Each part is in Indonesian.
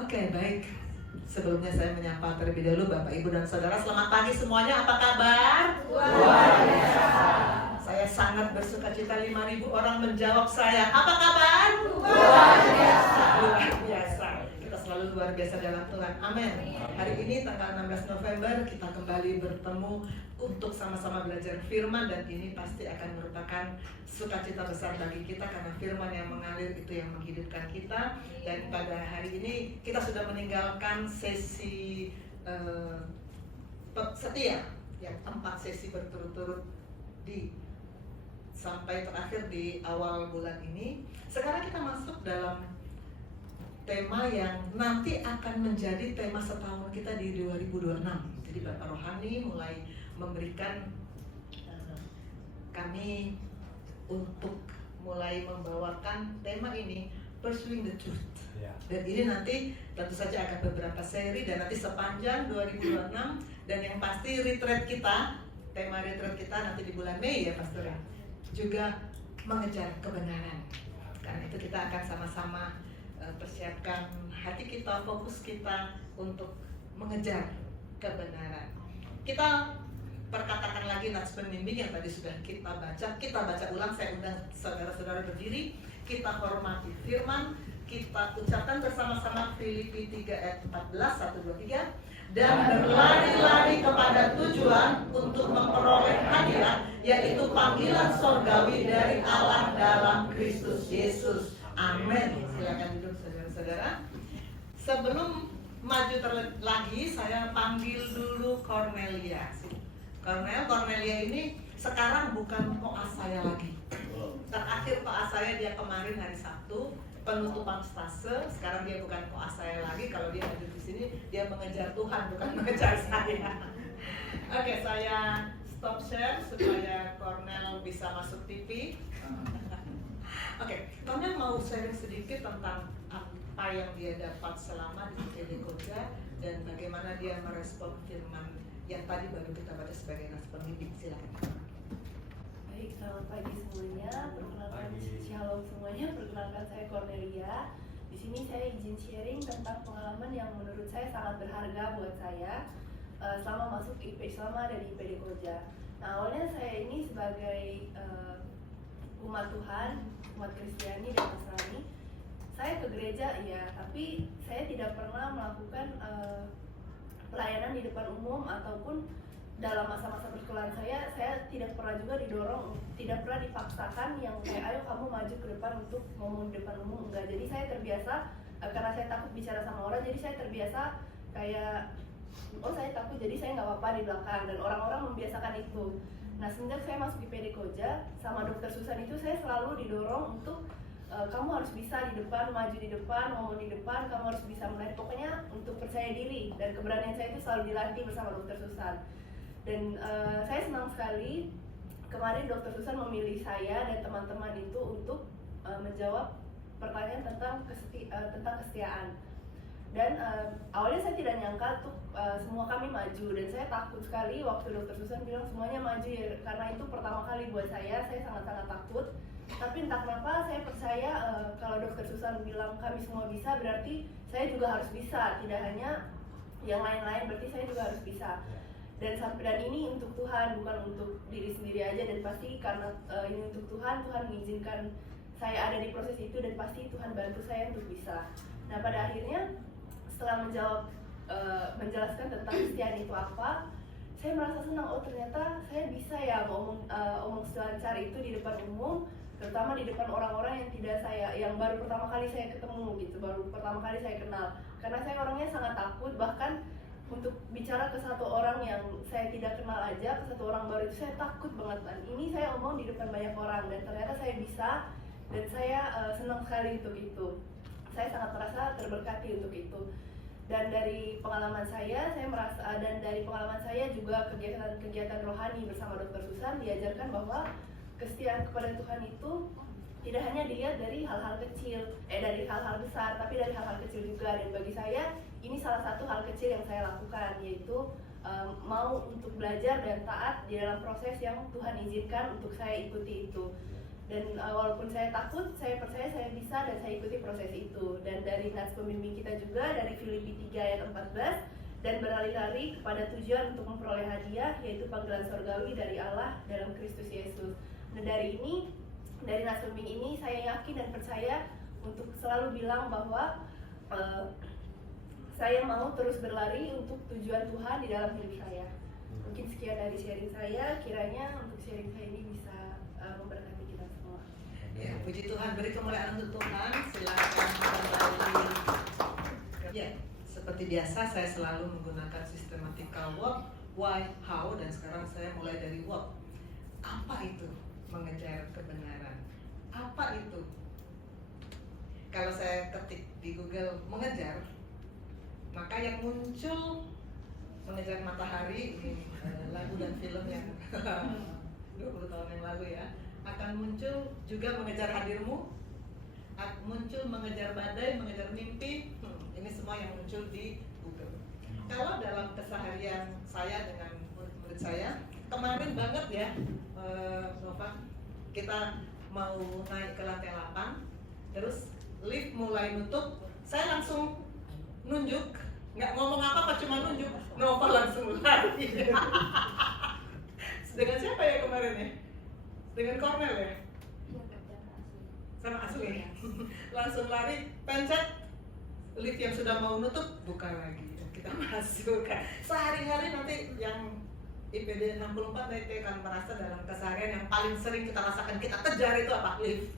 Oke, baik. Sebelumnya saya menyapa terlebih dahulu Bapak, Ibu, dan Saudara. Selamat pagi semuanya, apa kabar? Luar biasa. Saya sangat bersuka cita 5.000 orang menjawab saya. Apa kabar? Luar biasa. Luar biasa. Kita selalu luar biasa dalam Tuhan. Amin. Hari ini tanggal 16 November kita kembali bertemu untuk sama-sama belajar firman, dan ini pasti akan merupakan sukacita besar bagi kita karena firman yang mengalir itu yang menghidupkan kita. Dan pada hari ini kita sudah meninggalkan sesi setia yang 4 sesi berturut-turut sampai terakhir di awal bulan ini. Sekarang kita masuk dalam tema yang nanti akan menjadi tema setahun kita di 2026. Jadi Bapak Rohani mulai memberikan kami untuk mulai membawakan tema ini, Pursuing the Truth. Dan ini nanti tentu saja akan beberapa seri, dan nanti sepanjang 2026, dan yang pasti retreat kita, tema retreat kita nanti di bulan Mei ya Pastor, juga mengejar kebenaran. Karena itu kita akan sama-sama persiapkan hati kita, fokus kita untuk mengejar kebenaran. Kita perkatakan lagi nats pembimbing yang tadi sudah kita baca ulang. Saya undang saudara-saudara berdiri, kita hormati firman, kita ucapkan bersama-sama Filipi 3 ayat 14, 1, 2, 3. Dan berlari-lari kepada tujuan untuk memperoleh hadirat, yaitu panggilan sorgawi dari Allah dalam Kristus Yesus. Amin. Silakan duduk saudara-saudara. Sebelum maju lagi, saya panggil dulu Cornelia. Cornelia ini sekarang bukan koas saya lagi. Terakhir koas saya dia kemarin hari Sabtu, penutupan stase. Sekarang dia bukan koas saya lagi. Kalau dia hadir di sini, dia mengejar Tuhan, bukan mengejar saya. Oke, saya stop share supaya Cornel bisa masuk TV. Oke, Cornel mau sharing sedikit tentang apa yang dia dapat selama di PD Koja dan bagaimana dia merespon firman yang tadi baru kita baca sebagai nats pembimbing. Silakan. Baik, selamat pagi semuanya. Perkenalkan shalom semuanya. Perkenalkan saya Cornelia. Di sini saya izin sharing tentang pengalaman yang menurut saya sangat berharga buat saya selama masuk selama ada di PD Koja. Nah, awalnya saya ini sebagai umat Tuhan, umat Kristiani dan Nasrani. Saya ke gereja ya, tapi saya tidak pernah melakukan pelayanan di depan umum ataupun dalam masa-masa perkuliahan saya tidak pernah juga didorong, tidak pernah dipaksakan yang kayak ayo kamu maju ke depan untuk ngomong di depan umum, enggak. Jadi saya terbiasa karena saya takut bicara sama orang, jadi saya terbiasa kayak saya takut, jadi saya nggak apa-apa di belakang, dan orang-orang membiasakan itu. Nah, semenjak saya masuk di PD Koja sama Dokter Susan itu, saya selalu didorong untuk kamu harus bisa di depan, maju di depan, ngomong di depan, kamu harus bisa mulai, pokoknya untuk percaya diri, dan keberanian saya itu selalu dilatih bersama Dokter Susan. Dan saya senang sekali kemarin Dokter Susan memilih saya dan teman-teman itu untuk menjawab pertanyaan tentang kesetiaan. Dan awalnya saya tidak nyangka tuh semua kami maju, dan saya takut sekali waktu Dokter Susan bilang semuanya maju ya, karena itu pertama kali buat saya sangat-sangat takut. Tapi entah kenapa saya percaya kalau Dokter Susan bilang kami semua bisa, berarti saya juga harus bisa, tidak hanya yang lain-lain, berarti saya juga harus bisa. Dan ini untuk Tuhan, bukan untuk diri sendiri aja, dan pasti karena ini untuk Tuhan mengizinkan saya ada di proses itu, dan pasti Tuhan bantu saya untuk bisa. Nah, pada akhirnya setelah menjelaskan tentang kesetiaan itu apa, saya merasa senang. Oh, ternyata saya bisa ya omong selancar itu di depan umum, terutama di depan orang-orang yang baru pertama kali saya ketemu gitu, baru pertama kali saya kenal. Karena saya orangnya sangat takut, bahkan untuk bicara ke satu orang yang saya tidak kenal aja, ke satu orang baru itu saya takut banget. Dan ini saya omong di depan banyak orang, dan ternyata saya bisa, dan saya senang sekali untuk itu. Saya sangat merasa terberkati untuk itu. Dan dari pengalaman saya merasa, dan dari pengalaman saya juga kegiatan rohani bersama Dokter Susan diajarkan bahwa kesetiaan kepada Tuhan itu tidak hanya dilihat dari hal-hal kecil, dari hal-hal besar, tapi dari hal-hal kecil juga. Dan bagi saya ini salah satu hal kecil yang saya lakukan, yaitu mau untuk belajar dan taat di dalam proses yang Tuhan izinkan untuk saya ikuti itu. Dan walaupun saya takut, saya percaya saya bisa dan saya ikuti proses itu. Dan dari nats pembimbing kita juga dari Filipi 3 ayat 14, dan berlari-lari kepada tujuan untuk memperoleh hadiah, yaitu panggilan surgawi dari Allah dalam Kristus Yesus. Nah dari nats pembimbing ini saya yakin dan percaya untuk selalu bilang bahwa saya mau terus berlari untuk tujuan Tuhan di dalam hidup saya. Mungkin sekian dari sharing saya, kiranya untuk sharing saya ini bisa memberkati kita semua. Ya, puji Tuhan, beri kemuliaan untuk Tuhan. Silakan kembali. Ya, seperti biasa saya selalu menggunakan systematical what, why, how, dan sekarang saya mulai dari what. Apa itu mengejar kebenaran? Apa itu? Kalau saya ketik di Google mengejar, maka yang muncul mengejar matahari, ini lagu dan film yang 20 tahun yang lalu ya, akan muncul juga mengejar hadirmu, muncul mengejar badai, mengejar mimpi. Ini semua yang muncul di Google. Kalau dalam keseharian saya dengan murid-murid saya, kemarin banget ya, Nova, kita mau naik ke lantai 8, terus lift mulai nutup, saya langsung nunjuk, nggak ngomong apa-apa, cuma nunjuk, Nova langsung lari. Dengan siapa ya kemarin ya? Dengan Cornel ya? Sama Asu ya? Langsung lari, pencet lift yang sudah mau nutup, buka lagi, dan kita masuk. Sehari-hari nanti yang IPD 64 nanti akan merasa dalam keseharian yang paling sering kita rasakan, kita kejar itu apa? Lift.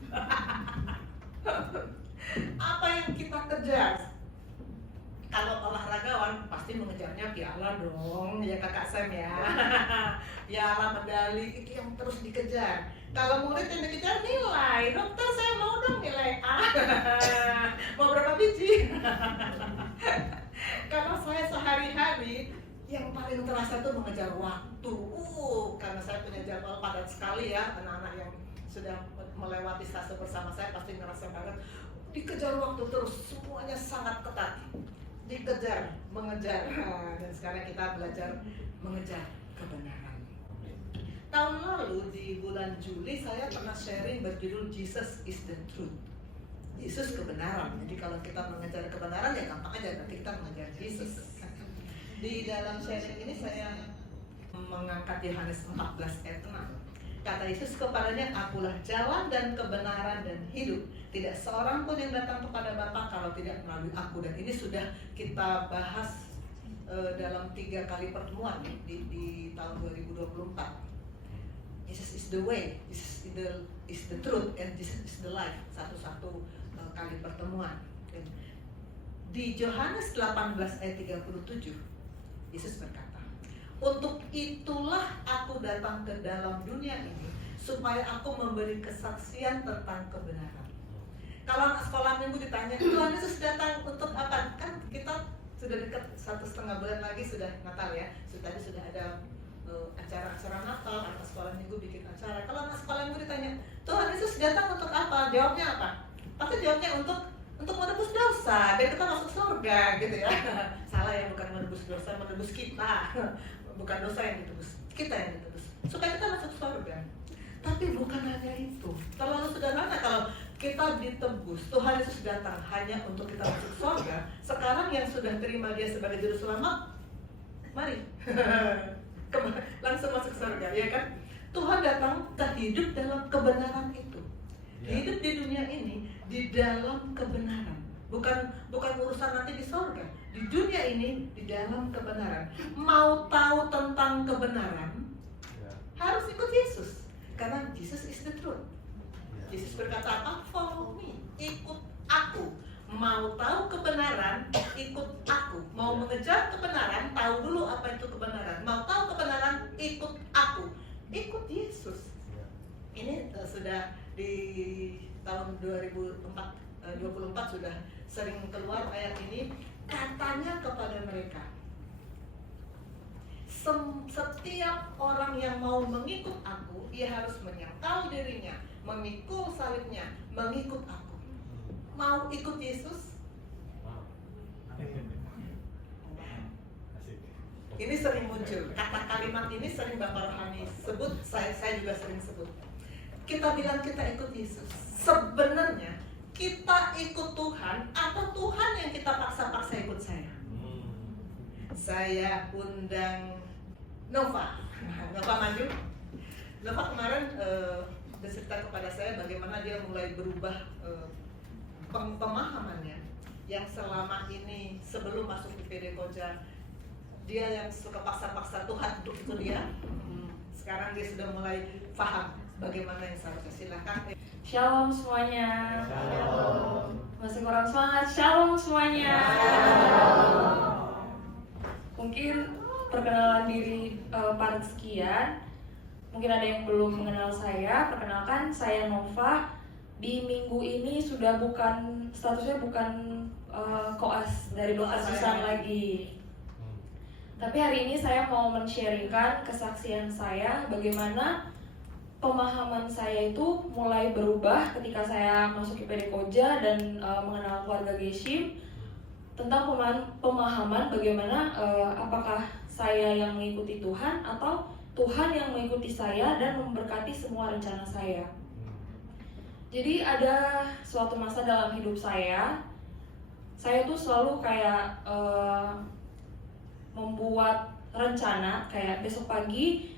Apa yang kita kejar? Kalau olahragawan pasti mengejarnya piala dong, ya kakak Sam ya. Piala, medali, itu yang terus dikejar. Kalau murid yang dikejar nilai, dokter saya mau dong nilai A. Mau berapa biji? Kalau saya sehari-hari yang paling terasa tuh mengejar waktu. Karena saya punya jadwal padat sekali ya, anak-anak yang sudah melewati stase bersama saya pasti ngerasa banget dikejar waktu terus, semuanya sangat ketat. Dikejar, mengejar, dan sekarang kita belajar mengejar kebenaran. Tahun lalu di bulan Juli saya pernah sharing berjudul Jesus is the truth. Yesus kebenaran. Jadi kalau kita mengejar kebenaran ya gampang aja, berarti kita mengejar Yesus. Di dalam sharing ini saya mengangkat Yohanes 14 ayat 6. Kata Yesus kepadanya, akulah jalan dan kebenaran dan hidup. Tidak seorang pun yang datang kepada Bapa kalau tidak melalui aku. Dan ini sudah kita bahas dalam 3 kali pertemuan di tahun 2024. Jesus is the way, Jesus is the truth, and Jesus is the life. Satu-satu kali pertemuan. Di Yohanes 18 ayat 37, Yesus berkata, untuk itulah aku datang ke dalam dunia ini, supaya aku memberi kesaksian tentang kebenaran. Kalau anak sekolah minggu ditanya, Tuhan Yesus datang untuk apa? Kan kita sudah dekat 1,5 bulan lagi sudah Natal ya. Tadi sudah ada acara-acara Natal, anak sekolah minggu bikin acara. Kalau anak sekolah minggu ditanya, Tuhan Yesus datang untuk apa? Jawabnya apa? Pasti jawabnya untuk menebus dosa, biar kita masuk surga gitu ya. Salah ya, bukan menebus dosa, menebus kita. Bukan dosa yang ditebus, kita yang ditebus, supaya kita masuk surga. Tapi bukan hanya itu, terlalu sederhana kalau kita ditebus. Tuhan Yesus datang hanya untuk kita masuk surga. Sekarang yang sudah terima Dia sebagai juru selamat, mari langsung masuk surga, ya kan? Tuhan datang ke hidup dalam kebenaran itu. Hidup di dunia ini di dalam kebenaran. Bukan urusan nanti di surga. Di dunia ini di dalam kebenaran. Mau tahu tentang kebenaran, harus ikut Yesus. Karena Jesus is the truth. Yesus berkata apa? Follow me, ikut aku. Mau tahu kebenaran, ikut aku. Mau mengejar kebenaran, tahu dulu apa itu kebenaran. Mau tahu kebenaran, ikut aku. Ikut Yesus. Ini sudah di tahun 2024 sudah sering keluar ayat ini. Katanya kepada mereka, setiap orang yang mau mengikut aku, ia harus menyangkal dirinya, memikul salibnya, mengikut aku. Mau ikut Yesus? Ini sering muncul, kata kalimat ini sering Bapak Rohani sebut, saya juga sering sebut. kita bilang kita ikut Yesus, sebenarnya kita ikut Tuhan atau Tuhan yang kita paksa-paksa ikut saya? Saya undang Nova. Nova maju. Nova kemarin bercerita kepada saya bagaimana dia mulai berubah pemahamannya yang selama ini sebelum masuk di PD Koja dia yang suka paksa-paksa Tuhan untuk ikut dia. Sekarang dia sudah mulai paham bagaimana yang seharusnya. Silakan. Shalom semuanya. Shalom. Masih kurang semangat. Shalom semuanya. Shalom. Mungkin perkenalan diri para sekian. Mungkin ada yang belum mengenal saya. Perkenalkan, saya Nova. Di minggu ini sudah statusnya bukan koas dari Dokter Susan lagi. Tapi hari ini saya mau men-sharingkan kesaksian saya bagaimana pemahaman saya itu mulai berubah ketika saya masuk IPD Koja dan mengenal keluarga Geshim, tentang pemahaman bagaimana apakah saya yang mengikuti Tuhan atau Tuhan yang mengikuti saya dan memberkati semua rencana saya. Jadi ada suatu masa dalam hidup saya tuh selalu kayak membuat rencana, kayak besok pagi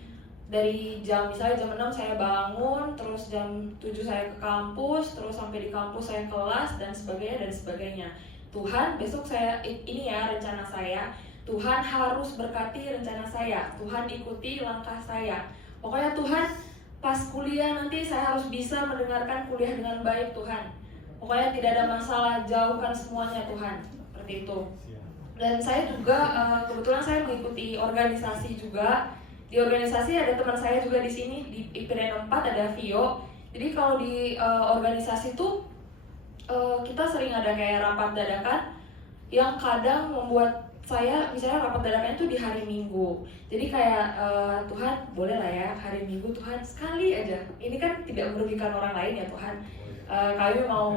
dari misalnya jam 6 saya bangun, terus jam 7 saya ke kampus, terus sampai di kampus saya kelas dan sebagainya. Tuhan, besok saya ini ya rencana saya. Tuhan harus berkati rencana saya. Tuhan ikuti langkah saya. Pokoknya Tuhan, pas kuliah nanti saya harus bisa mendengarkan kuliah dengan baik Tuhan. Pokoknya tidak ada masalah, jauhkan semuanya Tuhan. Seperti itu. Dan saya juga kebetulan saya mengikuti organisasi juga. Di organisasi ada teman saya juga di sini di IPD 4 ada Vio. Jadi kalau di organisasi itu kita sering ada kayak rapat dadakan yang kadang membuat saya, misalnya rapat dadakannya itu di hari Minggu. Jadi kayak Tuhan boleh lah ya hari Minggu Tuhan sekali aja. Ini kan tidak merugikan orang lain ya Tuhan. Kami mau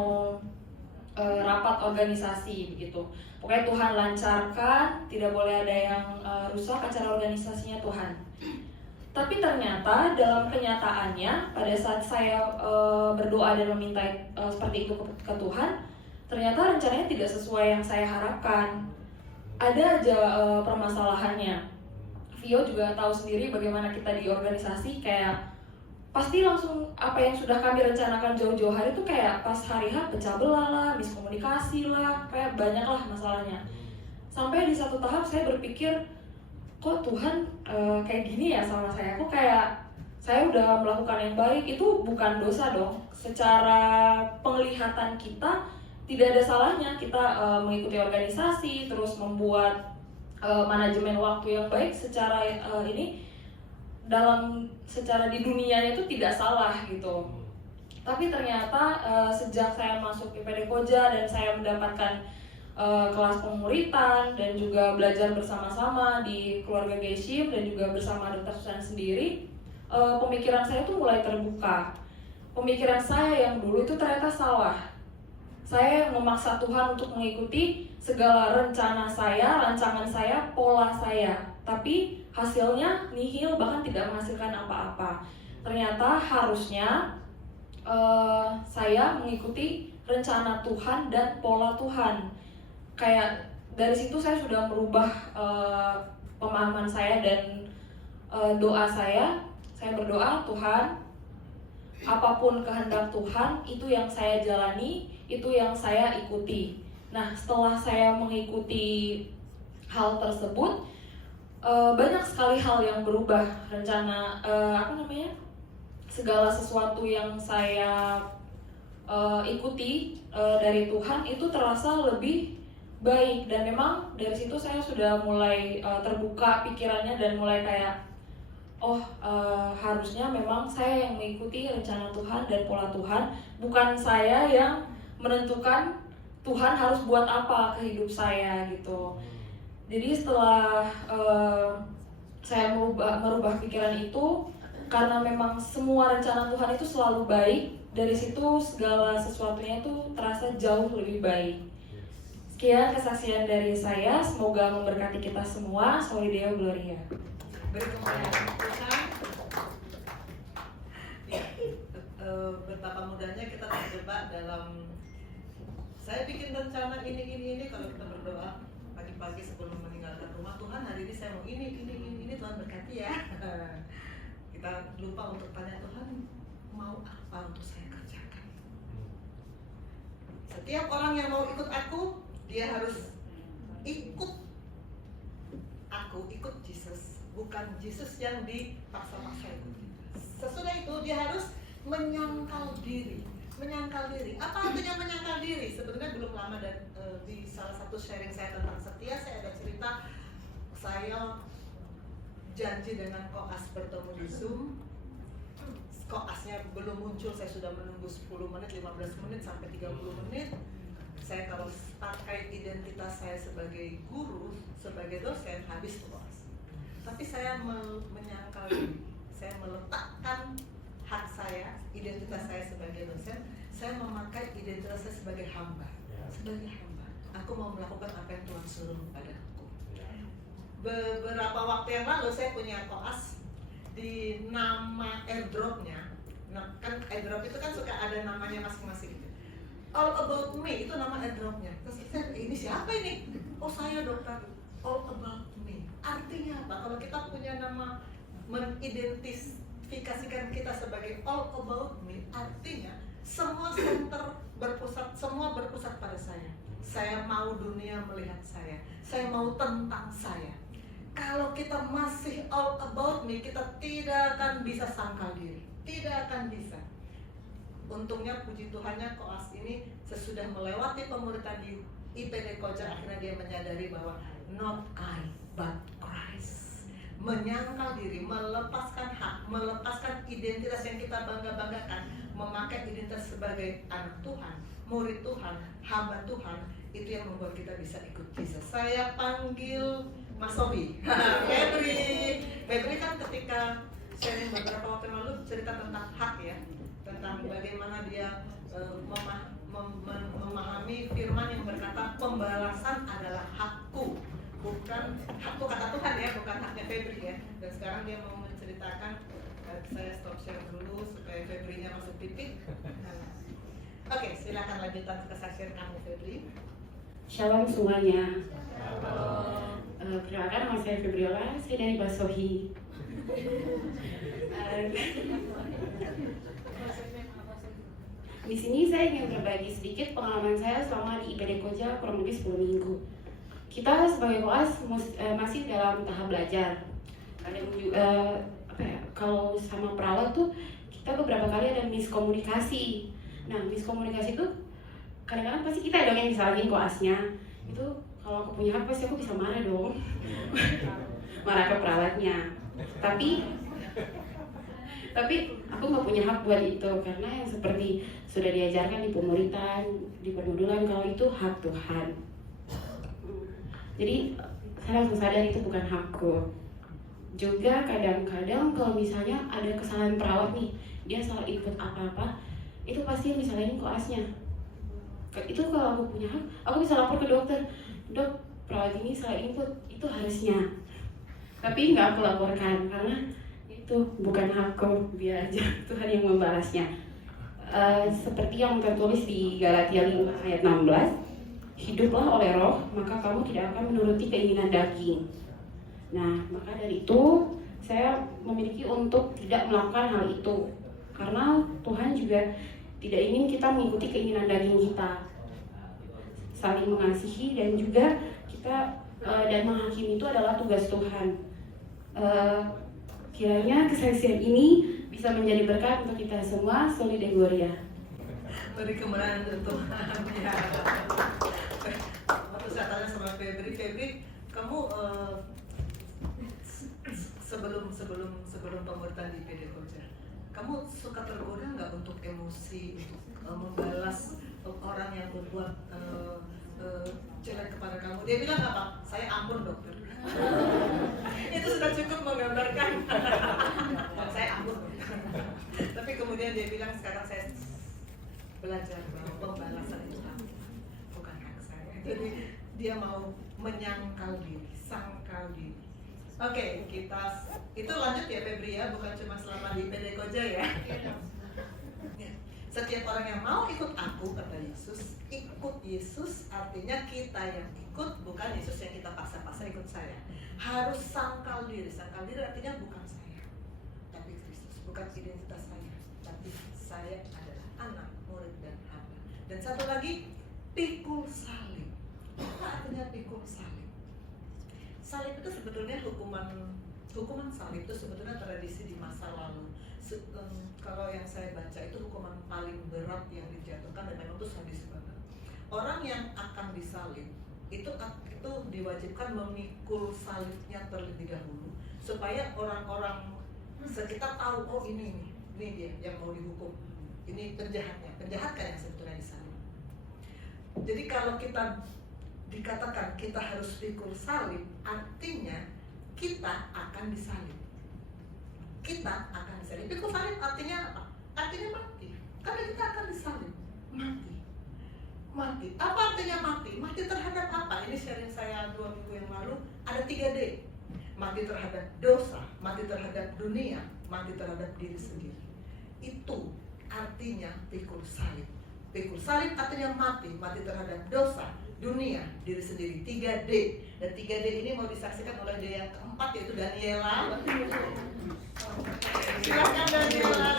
rapat organisasi begitu. Pokoknya Tuhan lancarkan, tidak boleh ada yang rusak acara organisasinya Tuhan. Tapi ternyata dalam kenyataannya pada saat saya berdoa dan meminta seperti itu ke Tuhan, ternyata rencananya tidak sesuai yang saya harapkan. Ada aja permasalahannya. Vio juga tahu sendiri bagaimana kita di organisasi, kayak pasti langsung apa yang sudah kami rencanakan jauh-jauh hari itu kayak pas hari H pecah belah lah, miskomunikasi lah, kayak banyak lah masalahnya. Sampai di satu tahap saya berpikir, kok Tuhan kayak gini ya sama saya? Kok kayak saya udah melakukan yang baik, itu bukan dosa dong. Secara penglihatan kita tidak ada salahnya kita mengikuti organisasi, terus membuat manajemen waktu yang baik secara secara di dunianya itu tidak salah gitu. Tapi ternyata sejak saya masuk IPD Koja dan saya mendapatkan kelas pemuritan dan juga belajar bersama-sama di keluarga Geshim dan juga bersama Dr. Susan sendiri, pemikiran saya tuh mulai terbuka. Pemikiran saya yang dulu itu ternyata salah. Saya yang memaksa Tuhan untuk mengikuti segala rencana saya, rancangan saya, pola saya. Tapi hasilnya nihil, bahkan tidak menghasilkan apa-apa. Ternyata harusnya saya mengikuti rencana Tuhan dan pola Tuhan. Kayak dari situ saya sudah merubah pemahaman saya dan doa saya. Saya berdoa, Tuhan, apapun kehendak Tuhan, itu yang saya jalani, itu yang saya ikuti. Nah, setelah saya mengikuti hal tersebut, banyak sekali hal yang berubah. Rencana segala sesuatu yang saya ikuti dari Tuhan itu terasa lebih baik. Dan memang dari situ saya sudah mulai terbuka pikirannya dan mulai kayak harusnya memang saya yang mengikuti rencana Tuhan dan pola Tuhan, bukan saya yang menentukan Tuhan harus buat apa ke hidup saya gitu. Jadi setelah saya merubah pikiran itu, karena memang semua rencana Tuhan itu selalu baik, dari situ segala sesuatunya itu terasa jauh lebih baik. Sekian kesaksian dari saya, semoga memberkati kita semua. Soli Deo Gloria. Beri kemuliaan Tuhan. betapa mudahnya kita terjebak dalam saya bikin rencana ini kalau kita berdoa pagi-pagi sebelum meninggalkan rumah, Tuhan hari ini saya mau ini Tuhan berkati ya. Kita lupa untuk tanya Tuhan mau apa untuk saya kerjakan. Setiap orang yang mau ikut aku, dia harus ikut aku, ikut Yesus, bukan Yesus yang dipaksa-paksa ikut. Sesudah itu dia harus menyangkal diri. Apa artinya menyangkal diri? Sebenarnya belum lama dan di salah satu sharing saya tentang setia, saya ada cerita saya janji dengan Koas bertemu di Zoom. Koasnya belum muncul, saya sudah menunggu 10 menit, 15 menit sampai 30 menit. Saya kalau pakai identitas saya sebagai guru, sebagai dosen, habis Koas. Tapi saya menyangkal diri, saya meletakkan hak saya, identitas saya sebagai dosen, saya memakai identitas saya sebagai hamba. Sebagai hamba, aku mau melakukan apa yang Tuhan suruh padaku. Beberapa waktu yang lalu saya punya Koas di nama airdropnya. Nah, kan airdrop itu kan suka ada namanya masing-masing. All About Me itu nama airdropnya. Terus saya, ini siapa ini? Oh saya dokter. All About Me. Artinya apa? Kalau kita punya nama mengidentifikasikan kita sebagai all about me, artinya semua center berpusat, semua berpusat pada saya. Saya mau dunia melihat saya mau tentang saya. Kalau kita masih all about me, kita tidak akan bisa sangkal diri, tidak akan bisa. Untungnya puji Tuhannya Koas ini sesudah melewati pemuritan di IPD Koja, akhirnya dia menyadari bahwa not I but Christ. Menyangkal diri, melepaskan hak, melepaskan identitas yang kita bangga-banggakan, memakai identitas sebagai anak Tuhan, murid Tuhan, hamba Tuhan, itu yang membuat kita bisa ikut Yesus. Saya panggil Mas Sobi, Febri kan ketika sharing beberapa waktu lalu cerita tentang hak ya, tentang bagaimana dia memahami firman yang berkata pembalasan adalah hakku. Bukan hakku kata Tuhan ya, bukan haknya Febri ya. Dan sekarang dia mau menceritakan, saya stop share dulu supaya Febrinya masuk titik. Oke, silakan lanjutkan kesaksian kamu Febri. Shalom semuanya. Perkenalkan nama saya Febriola, saya dari Basohi. Di sini saya ingin berbagi sedikit pengalaman saya selama di IPD Koja kurang lebih 10 minggu. Kita sebagai Koas masih dalam tahap belajar. Kadang juga kalau sama perawat tuh kita beberapa kali ada miskomunikasi. Nah, miskomunikasi itu kadang-kadang pasti kita dong yang disalahin Koasnya. Itu kalau aku punya hak pasti aku bisa marah dong. Marah ke perawatnya. Tapi aku nggak punya hak buat itu karena yang seperti sudah diajarkan di pemuritan, di permodulan, kalau itu hak Tuhan. Jadi saya langsung sadar itu bukan hakku. Juga kadang-kadang kalau misalnya ada kesalahan perawat nih, dia salah input apa-apa, itu pasti yang disalahin Koasnya. Itu kalau aku punya hak, aku bisa lapor ke dokter, dok perawat ini salah input, itu harusnya. Tapi nggak aku laporkan karena itu bukan hakku, biar aja Tuhan yang membalasnya. Seperti yang tertulis di Galatia 5 ayat 16. Hiduplah oleh roh, maka kamu tidak akan menuruti keinginan daging. Nah, maka dari itu saya memiliki untuk tidak melakukan hal itu. Karena Tuhan juga tidak ingin kita mengikuti keinginan daging kita. Saling mengasihi dan juga kita dan menghakimi itu adalah tugas Tuhan. Kiranya kesaksian ini bisa menjadi berkat untuk kita semua. Soli Deo Gloria. Beri kemenangan untuk Tuhan ya. Waktu saya tanya sama Febri, kamu sebelum pemuritan di IPD Koja, kamu suka tergoda nggak untuk emosi, untuk membalas orang yang berbuat jelek kepada kamu? Dia bilang apa? Saya ampun dokter. Itu sudah cukup menggambarkan. Saya ampun. Tapi kemudian dia bilang sekarang saya belajar bahwa pembalasan itu hak, bukan hak saya. Jadi dia mau menyangkal diri, sangkal diri. Oke, kita itu lanjut ya Febri ya, bukan cuma selama di IPD Koja ya. Ya. Setiap orang yang mau ikut aku, kata Yesus, ikut Yesus artinya kita yang ikut, bukan Yesus yang kita paksa-paksa ikut saya. Harus sangkal diri. Sangkal diri artinya bukan saya, tapi Kristus. Bukan identitas saya, tapi saya adalah anak, murid, dan hamba. Dan satu lagi, pikul salib. Apa artinya pikul salib? Salib itu sebetulnya hukuman salib itu sebetulnya tradisi di masa lalu. Kalau yang saya baca itu hukuman paling berat yang dijatuhkan, dan memang itu sadis banget. Orang yang akan disalib itu diwajibkan memikul salibnya terlebih dahulu supaya orang-orang sekitar tahu, oh ini dia yang mau dihukum, ini penjahat kan yang sebetulnya disalib. Jadi kalau kita dikatakan kita harus pikul salib, artinya kita akan disalib. Kita akan disalib. Pikul salib artinya apa? Artinya mati. Karena kita akan disalib. Mati. Apa artinya mati? Mati terhadap apa? Ini sharing saya 2 minggu yang lalu. Ada 3D. Mati terhadap dosa, mati terhadap dunia, mati terhadap diri sendiri. Itu artinya pikul salib. Pikul salib artinya mati terhadap dosa, dunia, diri sendiri. 3D. Dan 3D ini mau disaksikan oleh dia yang keempat, yaitu Daniela. Silakan Daniela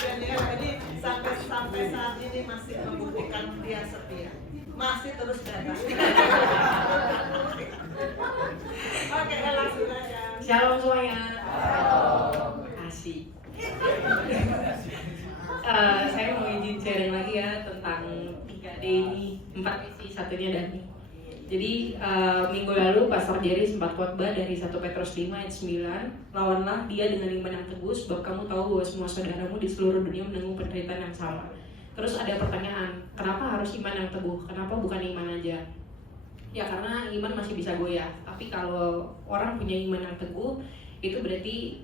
ini sampai saat ini masih membuktikan dia setia, masih terus datang. Oke, langsung aja. Shalom semuanya. Asik. Saya mau izin sharing lagi ya tentang 3D ini, 4 misi, satunya Dani. Jadi minggu lalu Pastor Jerry sempat khotbah dari 1 Petrus 5 ayat 9. Lawanlah dia dengan iman yang teguh, sebab kamu tahu bahwa semua saudaramu di seluruh dunia menanggung penderitaan yang sama. Terus ada pertanyaan, kenapa harus iman yang teguh? Kenapa bukan iman aja? Ya karena iman masih bisa goyah. Tapi kalau orang punya iman yang teguh, itu berarti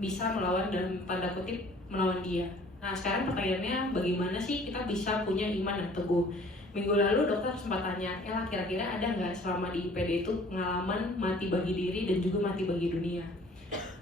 bisa melawan, dalam tanda kutip melawan dia. Nah sekarang pertanyaannya, bagaimana sih kita bisa punya iman yang teguh? Minggu lalu dokter sempat tanya, kira-kira ada nggak selama di IPD itu pengalaman mati bagi diri dan juga mati bagi dunia?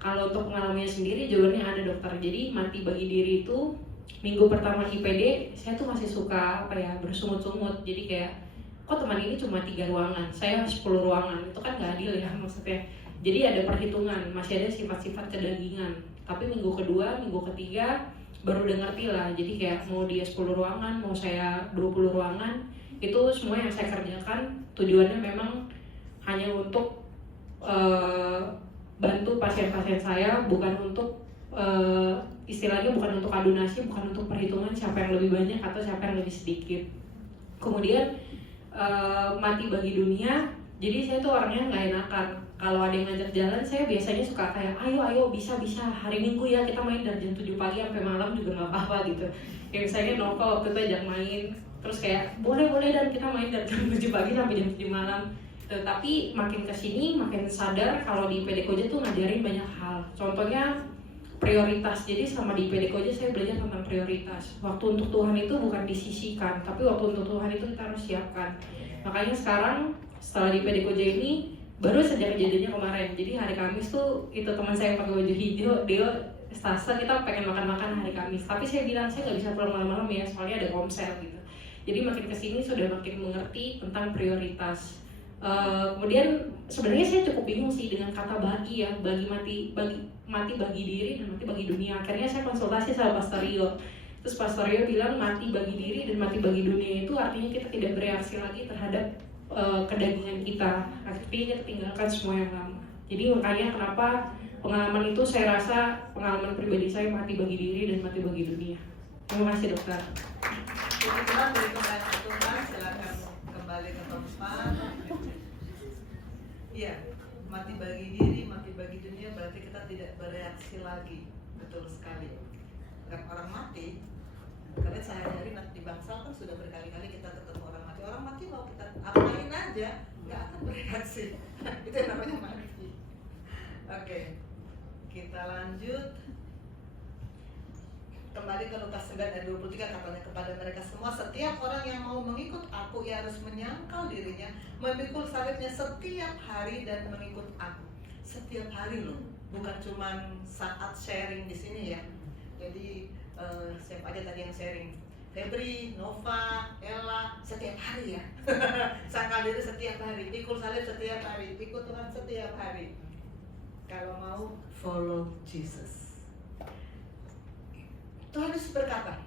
Kalau untuk pengalamannya sendiri, jawabannya ada dokter. Jadi mati bagi diri itu minggu pertama IPD, saya tuh masih suka bersungut-sungut. Jadi kayak, kok teman ini cuma 3 ruangan, saya 10 ruangan, itu kan nggak adil ya maksudnya. Jadi ada perhitungan, masih ada sifat-sifat kedagingan. Tapi minggu kedua, minggu ketiga baru udah ngerti lah. Jadi kayak mau dia 10 ruangan, mau saya 20 ruangan, itu semua yang saya kerjakan tujuannya memang hanya untuk bantu pasien-pasien saya, bukan untuk istilahnya bukan untuk adu nasib, bukan untuk perhitungan siapa yang lebih banyak atau siapa yang lebih sedikit. Kemudian mati bagi dunia, jadi saya tuh orangnya nggak enakan. Kalau ada yang ngajak jalan, saya biasanya suka kayak ayo bisa hari Minggu ya kita main dari jam 7 pagi sampai malam juga nggak apa-apa gitu. Kayak misalnya Nova waktu itu ajak main, terus kayak boleh dan kita main dari jam 7 pagi sampai jam 7 malam. Tapi makin kesini makin sadar kalau di IPD Koja tuh ngajarin banyak hal. Contohnya prioritas. Jadi selama di IPD Koja saya belajar tentang prioritas. Waktu untuk Tuhan itu bukan disisihkan, tapi waktu untuk Tuhan itu kita harus siapkan. Makanya sekarang setelah di IPD Koja ini baru saja kejadiannya kemarin. Jadi hari Kamis tuh itu teman saya yang pakai baju hijau, dia Selasa kita pengen makan-makan hari Kamis. Tapi saya bilang saya nggak bisa pulang malam-malam ya, soalnya ada komsel gitu. Jadi makin kesini sudah makin mengerti tentang prioritas. Kemudian sebenarnya saya cukup bingung sih dengan kata bagi ya, mati bagi diri dan mati bagi dunia. Akhirnya saya konsultasi sama Pastor Rio. Terus Pastor Rio bilang mati bagi diri dan mati bagi dunia itu artinya kita tidak bereaksi lagi terhadap kedagingan kita, artinya kita tinggalkan semua yang lama. Jadi makanya kenapa pengalaman itu saya rasa pengalaman pribadi saya mati bagi diri dan mati bagi dunia. Terima kasih dokter. Silakan kembali ke tempat. Iya, mati bagi diri, mati bagi dunia berarti kita tidak bereaksi lagi. Betul sekali. Orang mati, karena sehari-hari di Bangsal kan sudah berkali-kali kita ketemu orang mati. Orang mati mau kita apain aja, nggak akan bereaksi. Itu yang namanya mati. Oke, kita lanjut. Kembali ke Lukas 9 ayat 23, katanya kepada mereka semua, setiap orang yang mau mengikut aku, ia harus menyangkal dirinya, memikul salibnya setiap hari dan mengikut aku. Setiap hari loh, bukan cuma saat sharing di sini ya. Jadi siapa aja tadi yang sharing, Febri, Nova, Ella, setiap hari ya. Sangkal diri setiap hari, pikul salib setiap hari, pikul Tuhan setiap hari. Kalau mau follow Jesus. Tuhan Yesus berkata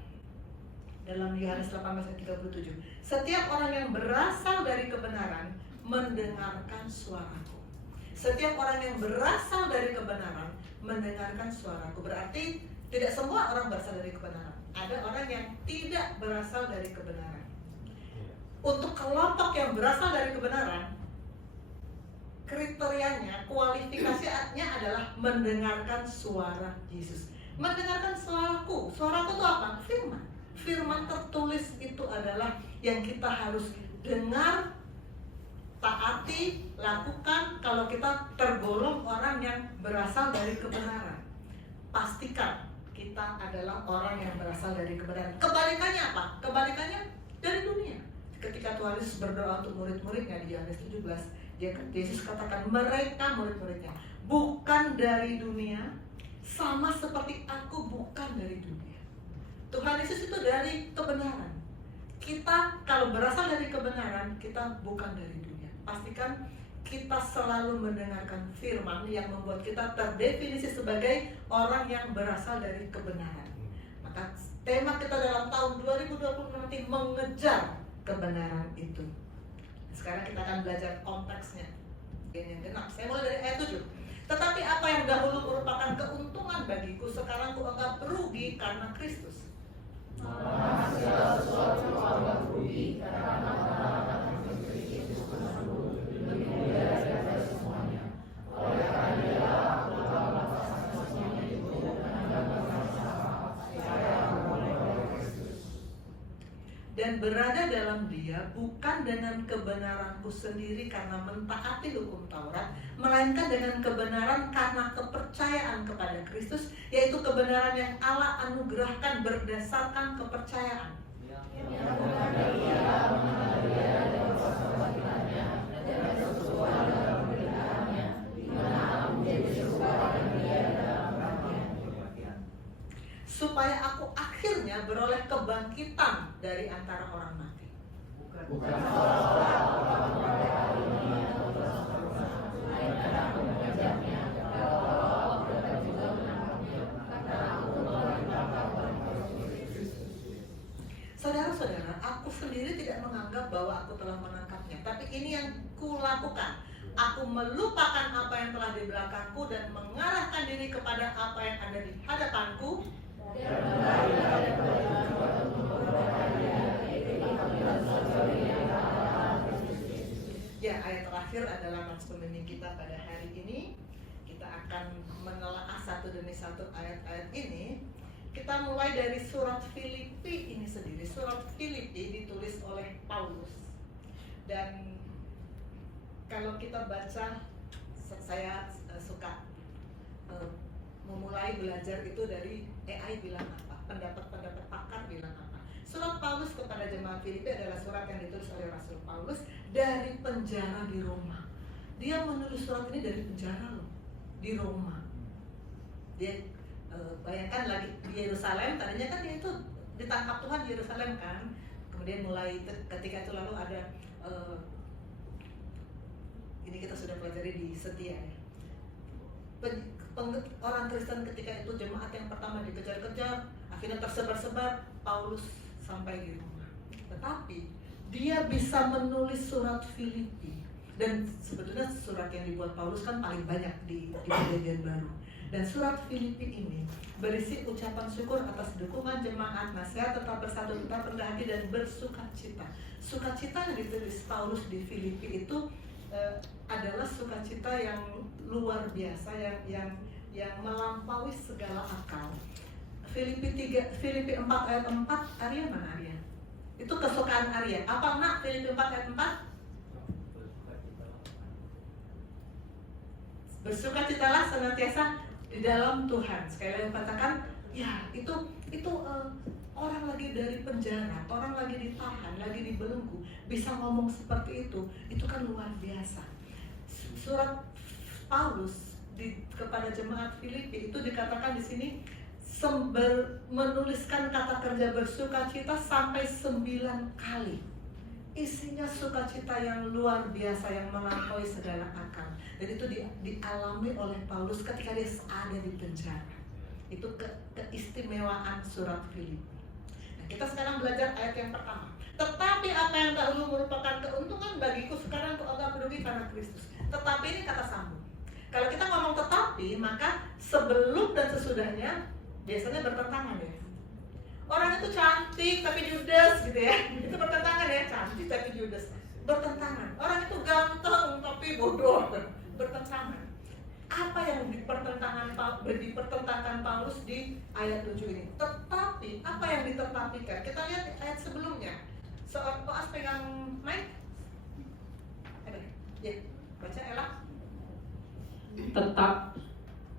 dalam Yohanes 18:37, setiap orang yang berasal dari kebenaran mendengarkan suaraku. Setiap orang yang berasal dari kebenaran mendengarkan suaraku. Berarti tidak semua orang berasal dari kebenaran. Ada orang yang tidak berasal dari kebenaran. Untuk kelompok yang berasal dari kebenaran, kriterianya, kualifikasinya adalah mendengarkan suara Yesus. Mendengarkan suaraku. Suaraku itu apa? Firman. Firman tertulis itu adalah yang kita harus dengar, taati, lakukan. Kalau kita tergolong orang yang berasal dari kebenaran, pastikan kita adalah orang yang berasal dari kebenaran. Kebalikannya apa? Kebalikannya dari dunia. Ketika Tuhan Yesus berdoa untuk murid-muridnya di Yohanes 17, Yesus katakan mereka murid-muridnya bukan dari dunia, sama seperti aku bukan dari dunia. Tuhan Yesus itu dari kebenaran. Kita kalau berasal dari kebenaran, kita bukan dari dunia. Pastikan kita selalu mendengarkan firman yang membuat kita terdefinisi sebagai orang yang berasal dari kebenaran. Maka tema kita dalam tahun 2020 nanti mengejar kebenaran itu. Sekarang kita akan belajar konteksnya. Yang genap. Saya mulai dari ayat 7. Tetapi apa yang dahulu merupakan keuntungan bagiku, sekarang kuanggap rugi karena Kristus. Maka segala sesuatu kuanggap rugi karena Kristus lebih mulia daripada semuanya. Oleh karena Dia aku telah melepaskan semuanya itu dan bersama saya oleh Kristus. Dan berada dalam Dia bukan dengan kebenaranku sendiri karena mentaati hukum Taurat, melainkan dengan kebenaran karena kepercayaan kepada Kristus, yaitu kebenaran yang Allah anugerahkan berdasarkan kepercayaan. Yang mengenai Dia, mengenal Dia dan persabatannya dan sesuai dalam pemberiannya, di mana aku menjadi serupa dengan Dia dalam kematian. Supaya aku akhirnya beroleh kebangkitan dari antara orang mati. Bukan seolah-olah orang mereka ini atau bersama-sama, melainkan aku mengejarnya, kalau Allah mereka juga menangkapnya, karena aku telah ditangkap oleh Kristus. Saudara-saudara, aku sendiri tidak menganggap bahwa aku telah menangkapnya, tapi ini yang kulakukan. Aku melupakan apa yang telah di belakangku dan mengarahkan diri kepada apa yang ada di hadapanku. Dan kembali dari perbuatan beberapa dia, yaitu panggilan sorga yang Allah Kristus. Ya, ayat terakhir adalah nats pembimbing kita pada hari ini. Kita akan menelaah satu demi satu ayat-ayat ini. Kita mulai dari surat Filipi ini sendiri. Surat Filipi ditulis oleh Paulus. Dan kalau kita baca, saya suka memulai belajar itu dari AI bilang apa, pendapat-pendapat pakar bilang apa. Surat Paulus kepada jemaat Filipi adalah surat yang ditulis oleh Rasul Paulus dari penjara di Roma. Dia menulis surat ini dari penjara loh, di Roma. Dia bayangkan lagi di Yerusalem, tadinya kan dia itu ditangkap Tuhan di Yerusalem kan. Kemudian mulai ketika itu lalu ada ini kita sudah pelajari di Setia ya. Orang Kristen ketika itu jemaat yang pertama dikejar-kejar, akhirnya tersebar-sebar, Paulus sampai di Roma. Tetapi dia bisa menulis surat Filipi, dan sebetulnya surat yang dibuat Paulus kan paling banyak di Perjanjian Baru. Dan surat Filipi ini berisi ucapan syukur atas dukungan jemaat, nasihat tetap bersatu, tetap rendah hati dan bersukacita. Sukacita yang ditulis Paulus di Filipi itu adalah sukacita yang luar biasa, yang melampaui segala akal. Filipi 4 ayat 4, Arya mana Arya? Itu kesukaan Arya. Apa nak Filipi 4 ayat 4? Bersukacitalah senantiasa di dalam Tuhan. Sekali lagi katakan, ya itu orang lagi dari penjara, orang lagi ditahan, lagi dibelenggu, bisa ngomong seperti itu kan luar biasa. Surat Paulus kepada jemaat Filipi itu dikatakan di sini menuliskan kata kerja bersukacita sampai 9 kali. Isinya sukacita yang luar biasa, yang melampaui segala akal. Dan itu dialami oleh Paulus ketika dia ada di penjara. Itu keistimewaan surat Filipi. Nah, kita sekarang belajar ayat yang pertama. Tetapi apa yang dahulu merupakan keuntungan bagiku, sekarang aku agak merugi karena Kristus. Tetapi ini kata sambung. Kalau kita ngomong tetapi, maka sebelum dan sesudahnya biasanya bertentangan ya. Orang itu cantik tapi judes gitu ya. Itu bertentangan ya, cantik tapi judes. Bertentangan. Orang itu ganteng tapi bodoh. Bertentangan. Apa yang dipertentangkan Paulus di ayat 7 ini? Tetapi, apa yang ditetapikan? Kita lihat di ayat sebelumnya. Seorang Boas pegang mic. Ada? Ya, baca Ella. Tetap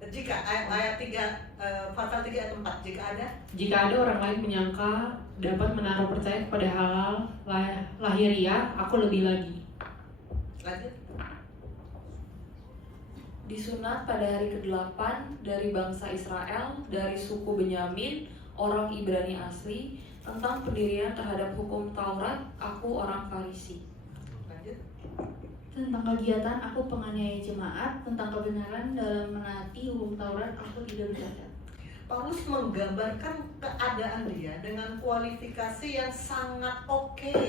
Jika ayat 3, pasal 3 ayat 4, jika ada orang lain menyangka dapat menaruh percaya kepada halal lahiriah, aku lebih lagi. Lanjut. Disunat pada hari ke-8 dari bangsa Israel, dari suku Benyamin, orang Ibrani asli, tentang pendirian terhadap hukum Taurat, aku orang Farisi. Lanjut. Tentang kegiatan aku penganiaya jemaat, tentang kebenaran dalam menaati hukum Taurat aku tidak bercacat. Paulus menggambarkan keadaan dia dengan kualifikasi yang sangat oke.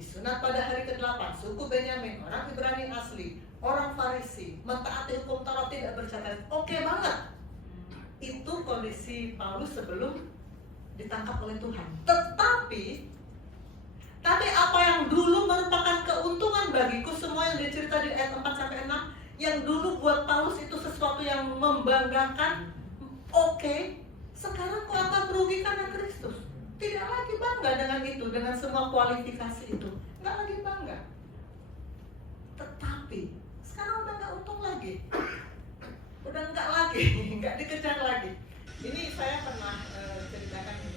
Disunat pada hari ke-8, suku Benyamin, orang Ibrani asli, orang Farisi, mentaati hukum Taurat tidak bercacat. Oke banget. Itu kondisi Paulus sebelum ditangkap oleh Tuhan. Tapi apa yang dulu merupakan keuntungan bagiku, semua yang dicerita di ayat 4-6, yang dulu buat Paulus itu sesuatu yang membanggakan, oke, sekarang kok akan merugi karena Kristus. Tidak lagi bangga dengan itu, dengan semua kualifikasi itu. Nggak lagi bangga. Tetapi, sekarang udah nggak untung lagi. Udah nggak lagi, nggak dikejar lagi. Ini saya pernah ceritakan ini.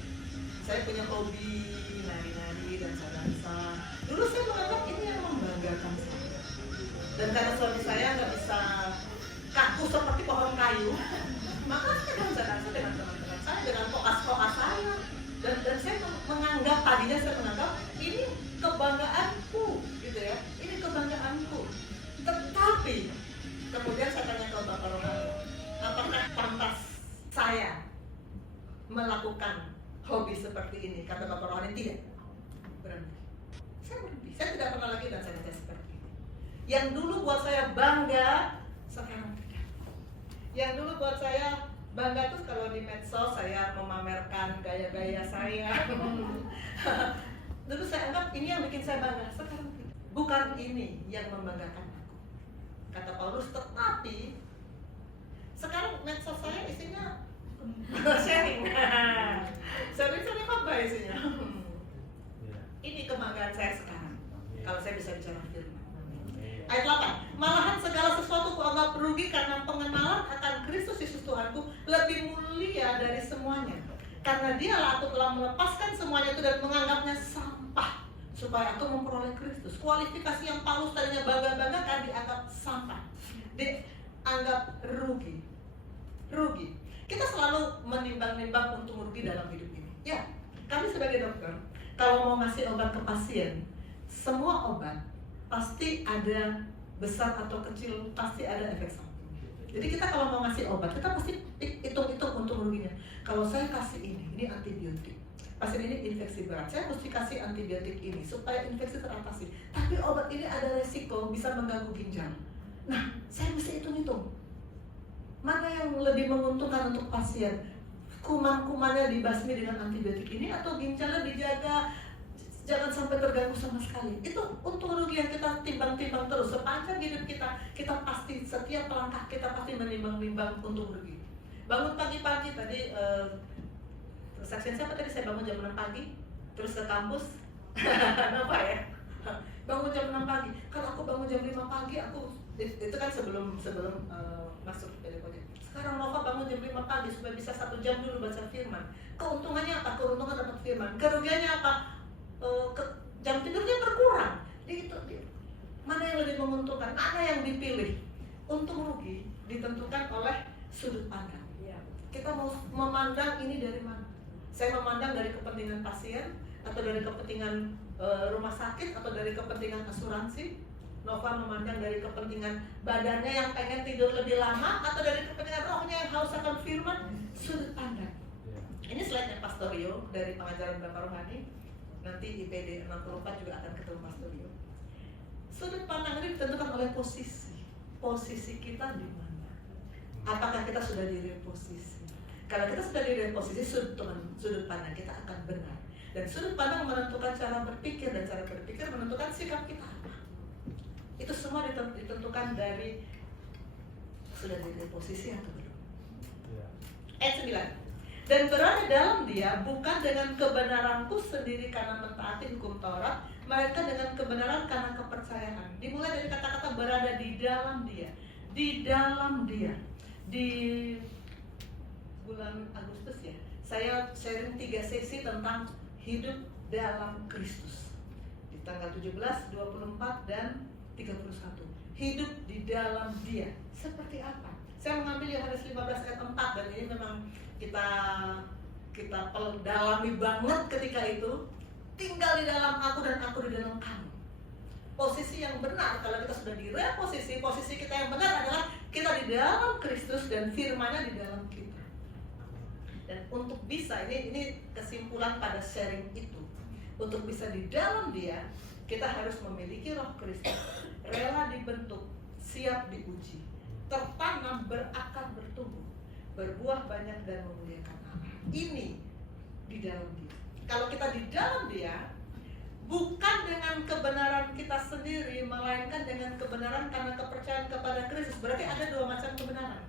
Saya punya hobi nari-nari dan dansa. Dulu saya menganggap ini yang membanggakan saya. Dan karena suami saya nggak bisa kaku seperti pohon kayu, maka saya dansa dengan teman-teman saya, dengan koas-koas saya. Dan saya menganggap, tadinya saya menganggap ini kebanggaanku, gitu ya. Ini kebanggaanku. Tetapi kemudian saya tanya ke Bapak Rohani, apakah pantas saya melakukan hobi seperti ini? Kata Bapak Rohani, tidak. Berhenti. Saya berhenti. Saya tidak pernah lagi dansa seperti ini. Yang dulu buat saya bangga, sekarang tidak. Yang dulu buat saya bangga tuh kalau di medsos saya memamerkan gaya-gaya saya. Dulu saya anggap ini yang bikin saya bangga, sekarang tidak. Bukan ini yang membanggakan aku. Kata Paulus, tetapi sekarang medsos saya isinya sharing. Sharing apa isinya? Ini kebanggaan saya sekarang. Kalau saya bisa bicara firman. Ayat 8. Malahan segala sesuatu kuanggap rugi karena pengenalan akan Kristus Yesus Tuhanku lebih mulia dari semuanya. Karena dialah aku telah melepaskan semuanya itu dan menganggapnya sampah supaya aku memperoleh Kristus. Kualifikasi yang Paulus tadinya bangga-banggakan dianggap sampah, dianggap rugi. Kita selalu menimbang-nimbang untung rugi dalam hidup ini. Ya, kami sebagai dokter, kalau mau ngasih obat ke pasien, semua obat pasti ada besar atau kecil, pasti ada efek samping. Jadi kita kalau mau ngasih obat, kita pasti hitung-hitung untung ruginya. Kalau saya kasih ini antibiotik. Pasien ini infeksi berat, saya mesti kasih antibiotik ini supaya infeksi teratasi. Tapi obat ini ada resiko bisa mengganggu ginjal. Nah, saya mesti hitung-hitung. Mana yang lebih menguntungkan untuk pasien? Kuman-kumannya dibasmi dengan antibiotik ini atau ginjalnya dijaga jangan sampai terganggu sama sekali. Itu untung rugi yang kita timbang-timbang terus sepanjang hidup kita. Kita pasti setiap langkah kita pasti menimbang-nimbang untung rugi. Bangun pagi-pagi tadi section siapa tadi saya bangun jam 6 pagi terus ke kampus. Kenapa ya? Bangun jam 6 pagi. Kalau aku bangun jam 5 pagi aku itu kan sebelum masuk teleponnya. Sekarang Nova bangun jam 5 pagi supaya bisa 1 jam dulu baca firman. Keuntungannya apa? Keuntungan dapat firman. Kerugiannya apa? Jam tidurnya berkurang. Mana yang lebih menguntungkan? Mana yang dipilih? Untung rugi ditentukan oleh sudut pandang. Kita mau memandang ini dari mana? Saya memandang dari kepentingan pasien, atau dari kepentingan rumah sakit, atau dari kepentingan asuransi. Nova memandang dari kepentingan badannya yang pengen tidur lebih lama, atau dari kepentingan rohnya yang haus akan firman. Sudut pandang. Ini slide-nya Pastor Rio dari pengajaran Bapak Rohani. Nanti IPD 64 juga akan ketemu Pastor Rio. Sudut pandang ini ditentukan oleh posisi. Posisi kita di mana? Apakah kita sudah di reposisi? Kalau kita sudah di reposisi, sudut pandang kita akan benar. Dan sudut pandang menentukan cara berpikir, dan cara berpikir menentukan sikap kita apa. Itu semua ditentukan dari sudah di reposisi atau belum. Ayat 9. Dan berada dalam Dia bukan dengan kebenaranku sendiri karena mentaati hukum Taurat, melainkan dengan kebenaran karena kepercayaan. Dimulai dari kata-kata berada di dalam Dia. Di dalam Dia. Di bulan Agustus ya, saya sharing 3 sesi tentang hidup dalam Kristus. Di tanggal 17, 24, dan 31. Hidup di dalam Dia. Seperti apa? Saya mengambil Yohanes 15 ayat 4, dan ini memang kita dalami banget ketika itu. Tinggal di dalam aku dan aku di dalam kamu. Posisi yang benar, kalau kita sudah di reposisi, posisi kita yang benar adalah kita di dalam Kristus dan firman-Nya di dalam kita. Dan untuk bisa, ini kesimpulan pada sharing itu, untuk bisa di dalam Dia, kita harus memiliki roh Kristus, rela dibentuk, siap diuji, tertanam, berakar, bertumbuh, berbuah banyak dan memuliakan Allah. Ini di dalam Dia. Kalau kita di dalam Dia, bukan dengan kebenaran kita sendiri, melainkan dengan kebenaran karena kepercayaan kepada Kristus. Berarti ada 2 macam kebenaran.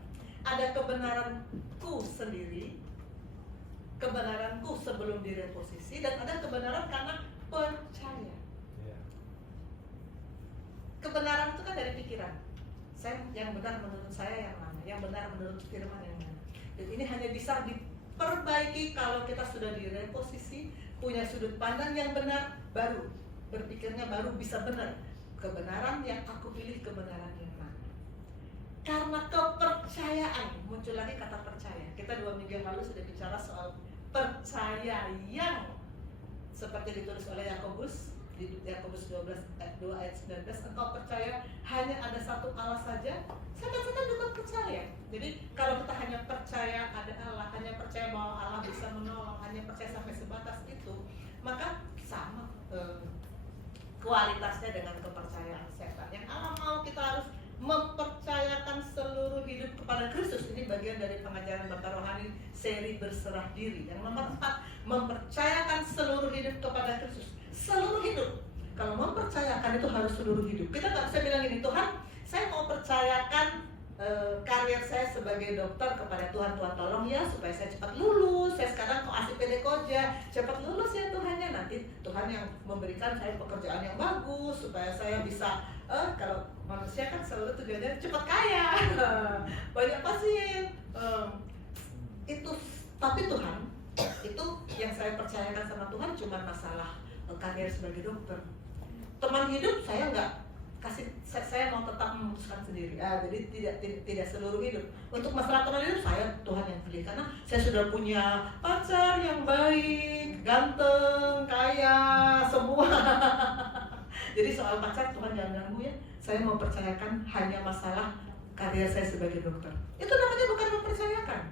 Ada kebenaranku sendiri, kebenaranku sebelum direposisi, dan ada kebenaran karena percaya. Kebenaran itu kan dari pikiran. Saya yang benar menurut saya yang mana, yang benar menurut firman yang mana. Dan ini hanya bisa diperbaiki kalau kita sudah direposisi, punya sudut pandang yang benar, baru berpikirnya baru bisa benar. Kebenaran yang aku pilih, kebenaran yang mana. Karena kepercayaan, muncul lagi kata percaya. Kita 2 minggu yang lalu sudah bicara soal percaya yang seperti ditulis oleh Yakobus di Yakobus 2 ayat 19, engkau percaya hanya ada satu Allah saja. Setan juga percaya. Jadi kalau kita hanya percaya ada Allah, hanya percaya bahwa Allah bisa menolong, hanya percaya sampai sebatas itu, maka sama kualitasnya dengan kepercayaan setan. Yang Allah mau kita harus mempercayakan seluruh hidup kepada Kristus. Ini bagian dari pengajaran Bapak Rohani seri berserah diri. Yang nomor 4, mempercayakan seluruh hidup kepada Kristus. Seluruh hidup. Kalau mempercayakan itu harus seluruh hidup. Kita nggak bisa bilang gini, Tuhan, saya mau percayakan karir saya sebagai dokter kepada Tuhan. Tuhan tolong ya supaya saya cepat lulus. Saya sekarang kok asik PD Koja, cepat lulus ya Tuhannya. Nanti Tuhan yang memberikan saya pekerjaan yang bagus supaya saya bisa kalau manusia kan selalu tujuannya cepat kaya, banyak pasien. Itu tapi Tuhan itu yang saya percayakan sama Tuhan cuma masalah karir sebagai dokter. Teman hidup saya nggak kasih, saya mau tetap memutuskan sendiri. Jadi tidak seluruh hidup. Untuk masalah teman hidup saya Tuhan yang pilih karena saya sudah punya pacar yang baik, ganteng, kaya, semua. Jadi soal pacar Tuhan jangan ganggu ya. Saya mau percayakan hanya masalah karir saya sebagai dokter. Itu namanya bukan mempercayakan.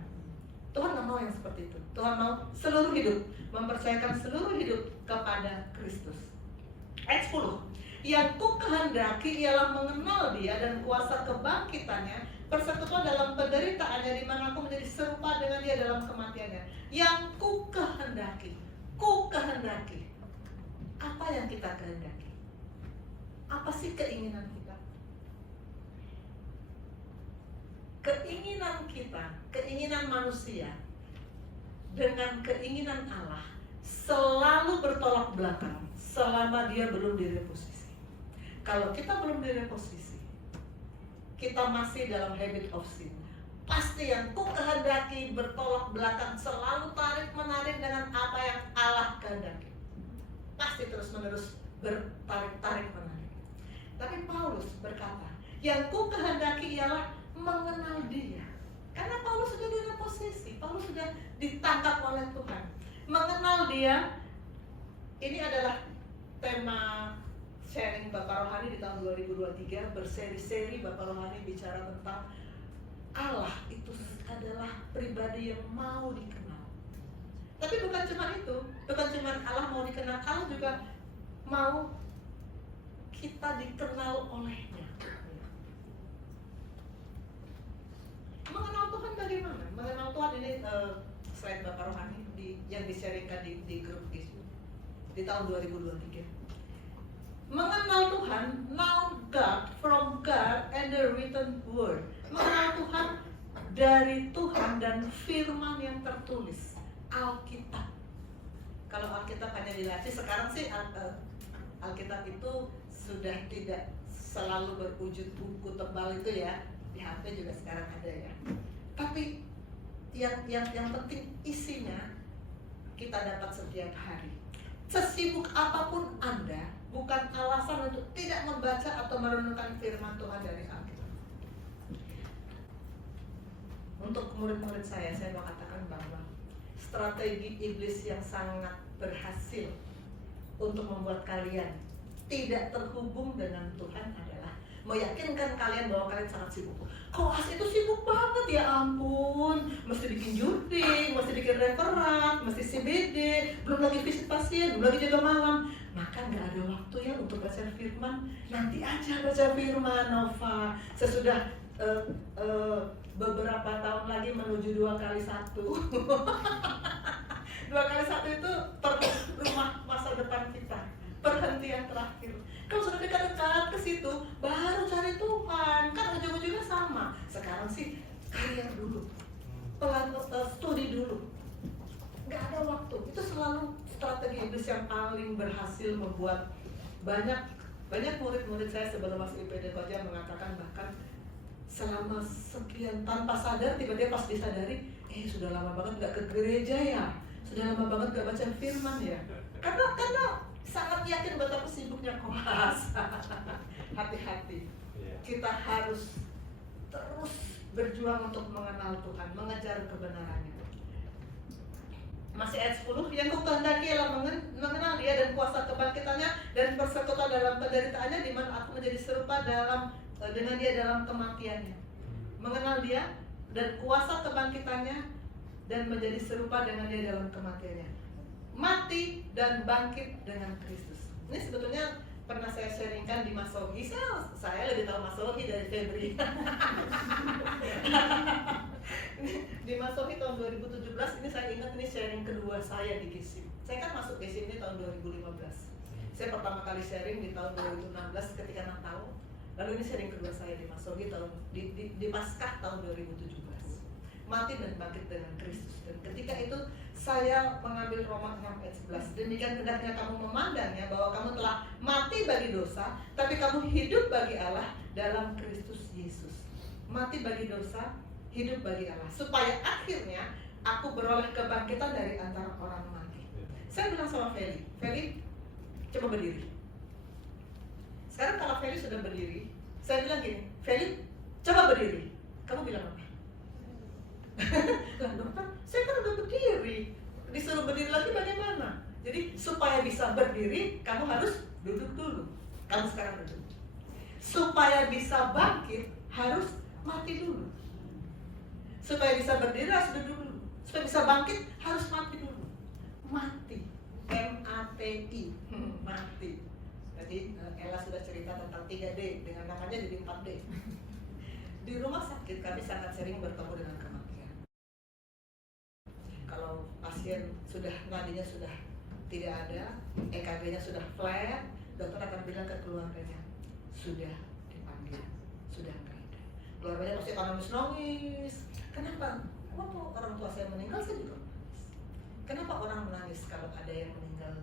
Tuhan nggak mau yang seperti itu. Tuhan mau seluruh hidup, mempercayakan seluruh hidup kepada Kristus. Ayat 10. Yang ku kehendaki ialah mengenal Dia dan kuasa kebangkitannya, persekutuan dalam penderitaannya, di mana aku menjadi serupa dengan Dia dalam kematiannya. Yang ku kehendaki. Apa yang kita kehendaki? Apa sih keinginan kita? Keinginan kita, keinginan manusia dengan keinginan Allah selalu bertolak belakang selama dia belum direposisi. Kalau kita belum direposisi, kita masih dalam habit of sin. Pasti yang ku kehendaki bertolak belakang, selalu tarik-menarik dengan apa yang Allah kehendaki. Pasti terus-menerus bertarik-menarik. Tapi Paulus berkata, yang ku kehendaki ialah mengenal Dia. Karena Paulus sudah direposisi, Paulus sudah ditangkap oleh Tuhan. Mengenal dia, ini adalah tema sharing Bapak Rohani di tahun 2023. Berseri-seri Bapak Rohani bicara tentang Allah itu adalah pribadi yang mau dikenal. Tapi bukan cuma itu, bukan cuma Allah mau dikenal, Allah juga mau kita dikenal olehnya. Mengenal Tuhan bagaimana? Mengenal Tuhan ini selain Bapak Rohani yang di-sharingkan di grup di tahun 2023. Mengenal Tuhan, know God from God and the written word. Mengenal Tuhan dari Tuhan dan firman yang tertulis, Alkitab. Kalau Alkitab hanya dilatih, sekarang sih Alkitab itu sudah tidak selalu berwujud buku tebal itu ya. Di HP juga sekarang ada ya. Tapi yang penting isinya kita dapat setiap hari. Sesibuk apapun Anda, bukan alasan untuk tidak membaca atau merenungkan firman Tuhan dari Alkitab. Untuk murid-murid saya mau katakan bahwa strategi iblis yang sangat berhasil untuk membuat kalian tidak terhubung dengan Tuhan adalah meyakinkan kalian bahwa kalian sangat sibuk. Koas itu sibuk banget, ya ampun, mesti bikin jurding, mesti bikin referat, mesti CBD, belum lagi visit pasien, belum lagi jaga malam. Maka nggak ada waktu ya untuk baca firman. Nanti aja baca firman, Nova. Sesudah beberapa tahun lagi menuju 2x1. 2x1 itu rumah masa depan kita, perhentian terakhir. Kalau sudah dekat-dekat ke situ, baru cari Tuhan. Kan ujung-ujungnya sama. Sekarang sih kalian dulu, studi dulu. Nggak ada waktu. Itu selalu strategi iblis yang paling berhasil membuat banyak murid-murid saya sebelum masuk IPD Koja mengatakan bahkan selama sekian tanpa sadar tiba-tiba pas disadari, sudah lama banget nggak ke gereja ya, sudah lama banget nggak baca firman ya. Karena sangat yakin betapa sibuknya Koas. Hati-hati. Kita harus terus berjuang untuk mengenal Tuhan, mengejar kebenarannya. Masih ayat 10, yang kukehendaki ialah mengenal dia dan kuasa kebangkitannya dan persekutuan dalam penderitaannya, di mana aku menjadi serupa dengan dia dalam kematiannya. Mengenal dia dan kuasa kebangkitannya dan menjadi serupa dengan dia dalam kematiannya. Mati dan bangkit dengan Kristus. Ini sebetulnya pernah saya sharingkan di Masohi. Saya lebih tahu Masohi dari Febri. Di Masohi tahun 2017 ini saya ingat ini sharing kedua saya di GISIM. Saya kan masuk GISIM ini tahun 2015. Saya pertama kali sharing di tahun 2016 ketika Natal. Lalu ini sharing kedua saya di Masohi di Paskah tahun 2017. Mati dan bangkit dengan Kristus. Dan ketika itu saya mengambil Roma 6 ayat 11. Demikian hendaknya kamu memandangnya bahwa kamu telah mati bagi dosa, tapi kamu hidup bagi Allah dalam Kristus Yesus. Mati bagi dosa, hidup bagi Allah, supaya akhirnya aku beroleh kebangkitan dari antara orang mati. Saya bilang sama Feli, coba berdiri. Sekarang kalau Feli sudah berdiri, saya bilang gini, Feli, coba berdiri. Kamu bilang apa? Lah dokter, saya kan udah berdiri. Disuruh berdiri lagi bagaimana? Jadi supaya bisa berdiri, kamu harus duduk dulu. Kamu sekarang duduk. Supaya bisa bangkit, harus mati dulu. Supaya bisa berdiri, harus duduk dulu. Supaya bisa bangkit, harus mati dulu. Mati, M-A-T-I, mati. Jadi Ella sudah cerita tentang 3D, dengan namanya jadi 4D. Di rumah sakit kami sangat sering bertemu dengan kematian. Kalau pasien nadinya sudah tidak ada, EKG-nya sudah flat, dokter akan bilang ke keluarganya, sudah dipanggil, sudah nggak ada. Keluarganya pasti akan nangis. Kenapa? Waktu orang tua saya meninggal, saya juga menangis. Kenapa orang menangis kalau ada yang meninggal,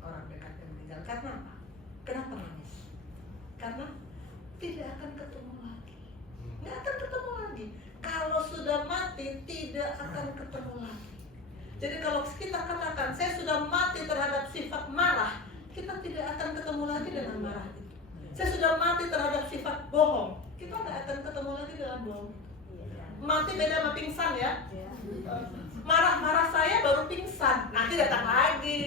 orang dekat yang meninggal? Karena apa? Kenapa nangis? Karena tidak akan ketemu lagi. Nggak akan ketemu lagi. Kalau sudah mati, tidak akan ketemu lagi. Jadi kalau kita katakan, saya sudah mati terhadap sifat marah, kita tidak akan ketemu lagi dengan marah itu. Saya sudah mati terhadap sifat bohong, kita nggak akan ketemu lagi dengan bohong. Mati beda sama pingsan ya. Marah-marah saya baru pingsan, nanti datang lagi.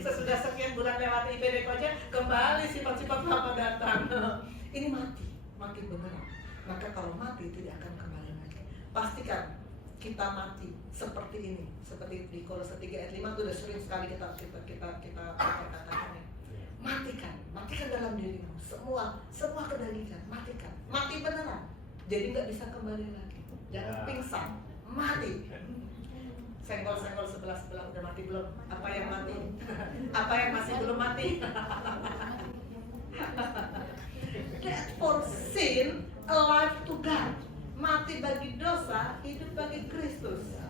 Sesudah sekian bulan lewat IPD aja, kembali sifat-sifat lama datang. Ini mati beneran. Maka kalau mati tidak akan kembali lagi. Pastikan kita mati seperti ini, seperti di Kolose 3 ayat 5 itu udah sering sekali kita katakan ya. Matikan dalam dirimu semua kedagingan, mati beneran. Jadi nggak bisa kembali lagi. Jangan pingsan, mati. Senggol sebelah udah mati belum? Apa yang mati? Apa yang masih belum mati? Dead for sin, alive to God. Mati bagi dosa, hidup bagi Kristus.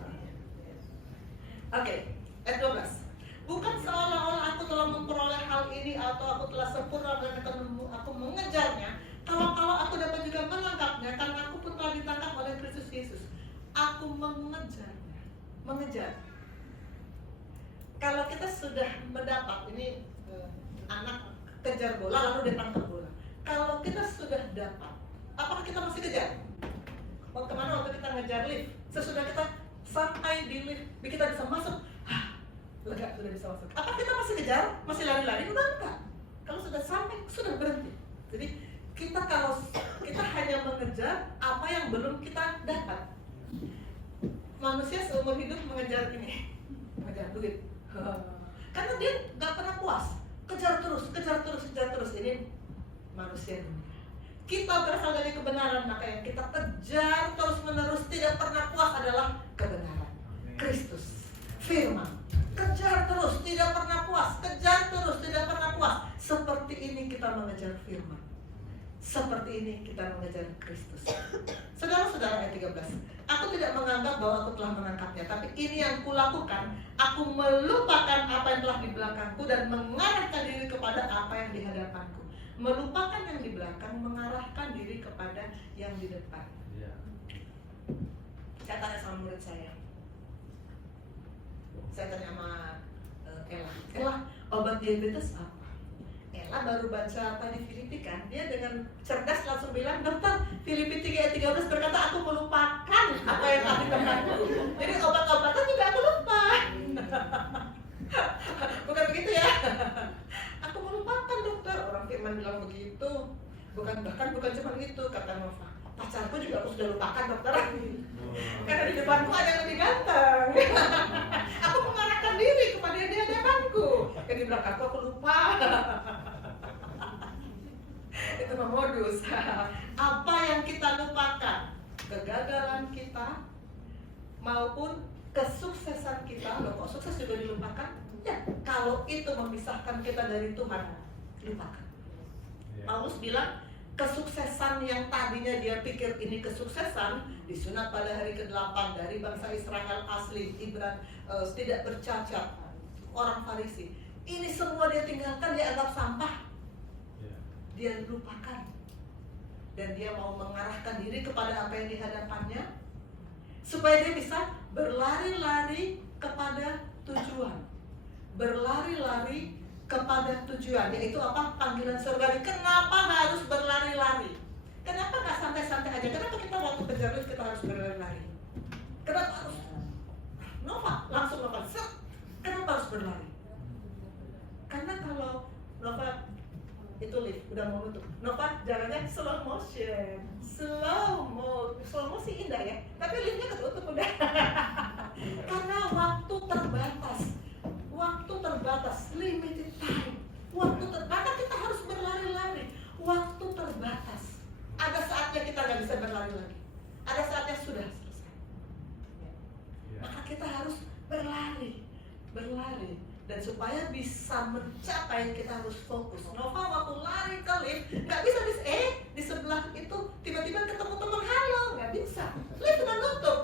Oke, ayat 12. Bukan seolah-olah aku telah memperoleh hal ini atau aku telah sempurna dan aku mengejarnya. Kalau aku dapat juga menangkapnya, karena aku pun telah ditangkap oleh Kristus Yesus. Aku mengejar. Kalau kita sudah mendapat, ini anak kejar bola lalu dia tangkap bola. Kalau kita sudah dapat, apakah kita masih kejar? Kemana waktu kita ngejar lift? Sesudah kita sampai di lift, kita bisa masuk, lega sudah bisa masuk. Apakah kita masih kejar? Masih lari-lari? Udah enggak. Kalau sudah sampai, sudah berhenti. Jadi kalau kita hanya mengejar apa yang belum kita dapat. Manusia seumur hidup mengejar duit. Karena dia nggak pernah puas, kejar terus. Ini manusia dunia. Kita berasal dari kebenaran, maka yang kita kejar terus menerus tidak pernah puas adalah kebenaran. Kristus, firman. Kejar terus, tidak pernah puas. Seperti ini kita mengejar firman. Seperti ini kita mengejar Kristus. Saudara-saudara, ayat 13. Aku tidak menganggap bahwa aku telah menangkapnya, tapi ini yang kulakukan. Aku melupakan apa yang telah di belakangku dan mengarahkan diri kepada apa yang di hadapanku. Melupakan yang di belakang, mengarahkan diri kepada yang di depan. Saya tanya sama murid saya. Saya tanya sama Ella, obat diabetes apa? Ella baru baca tadi Filipi kan, dia dengan cerdas langsung bilang, dokter, Filipi 3 ayat 13 berkata aku melupakan apa yang telah ditemukanku. Jadi obat-obatan juga aku lupa. Bukan begitu ya? Aku melupakan dokter, orang firman bilang begitu. Bukan cuma itu, kata Nova. Pacarku juga aku sudah lupakan dokter. Karena di depanku ada yang lebih ganteng. Aku mengarahkan diri kepada yang di hadapanku. Yang di belakangku aku lupa. Itu memodus. Apa yang kita lupakan, kegagalan kita maupun kesuksesan kita. Loh, kok sukses juga dilupakan? Ya, kalau itu memisahkan kita dari Tuhan, lupakan. Paulus bilang, kesuksesan yang tadinya dia pikir ini kesuksesan, disunat pada hari ke-8 dari bangsa Israel asli, tidak bercacat, orang Farisi. Ini semua dia tinggalkan, dia anggap sampah. Dia lupakan. Dan dia mau mengarahkan diri kepada apa yang di hadapannya, supaya dia bisa berlari-lari kepada tujuan. Berlari-lari kepada tujuan, yaitu apa? Panggilan surgawi. Kenapa harus berlari-lari? Kenapa nggak santai-santai aja? Kenapa kita waktu kejar lift kita harus berlari-lari? Kenapa harus? Langsung Nova, kenapa harus berlari? Karena kalau Nova itu lift udah mau nutup, Nova jalannya slow motion. Slow motion indah ya, tapi liftnya ketutup udah. Karena waktu terbatas, limited time. Waktu terbatas, kita harus berlari-lari. Waktu terbatas. Ada saatnya kita nggak bisa berlari lagi. Ada saatnya sudah selesai. Maka kita harus berlari. Dan supaya bisa mencapai, kita harus fokus. Nova waktu lari ke lift, nggak bisa di sebelah itu tiba-tiba ketemu teman, halo, nggak bisa. Lift udah nutup.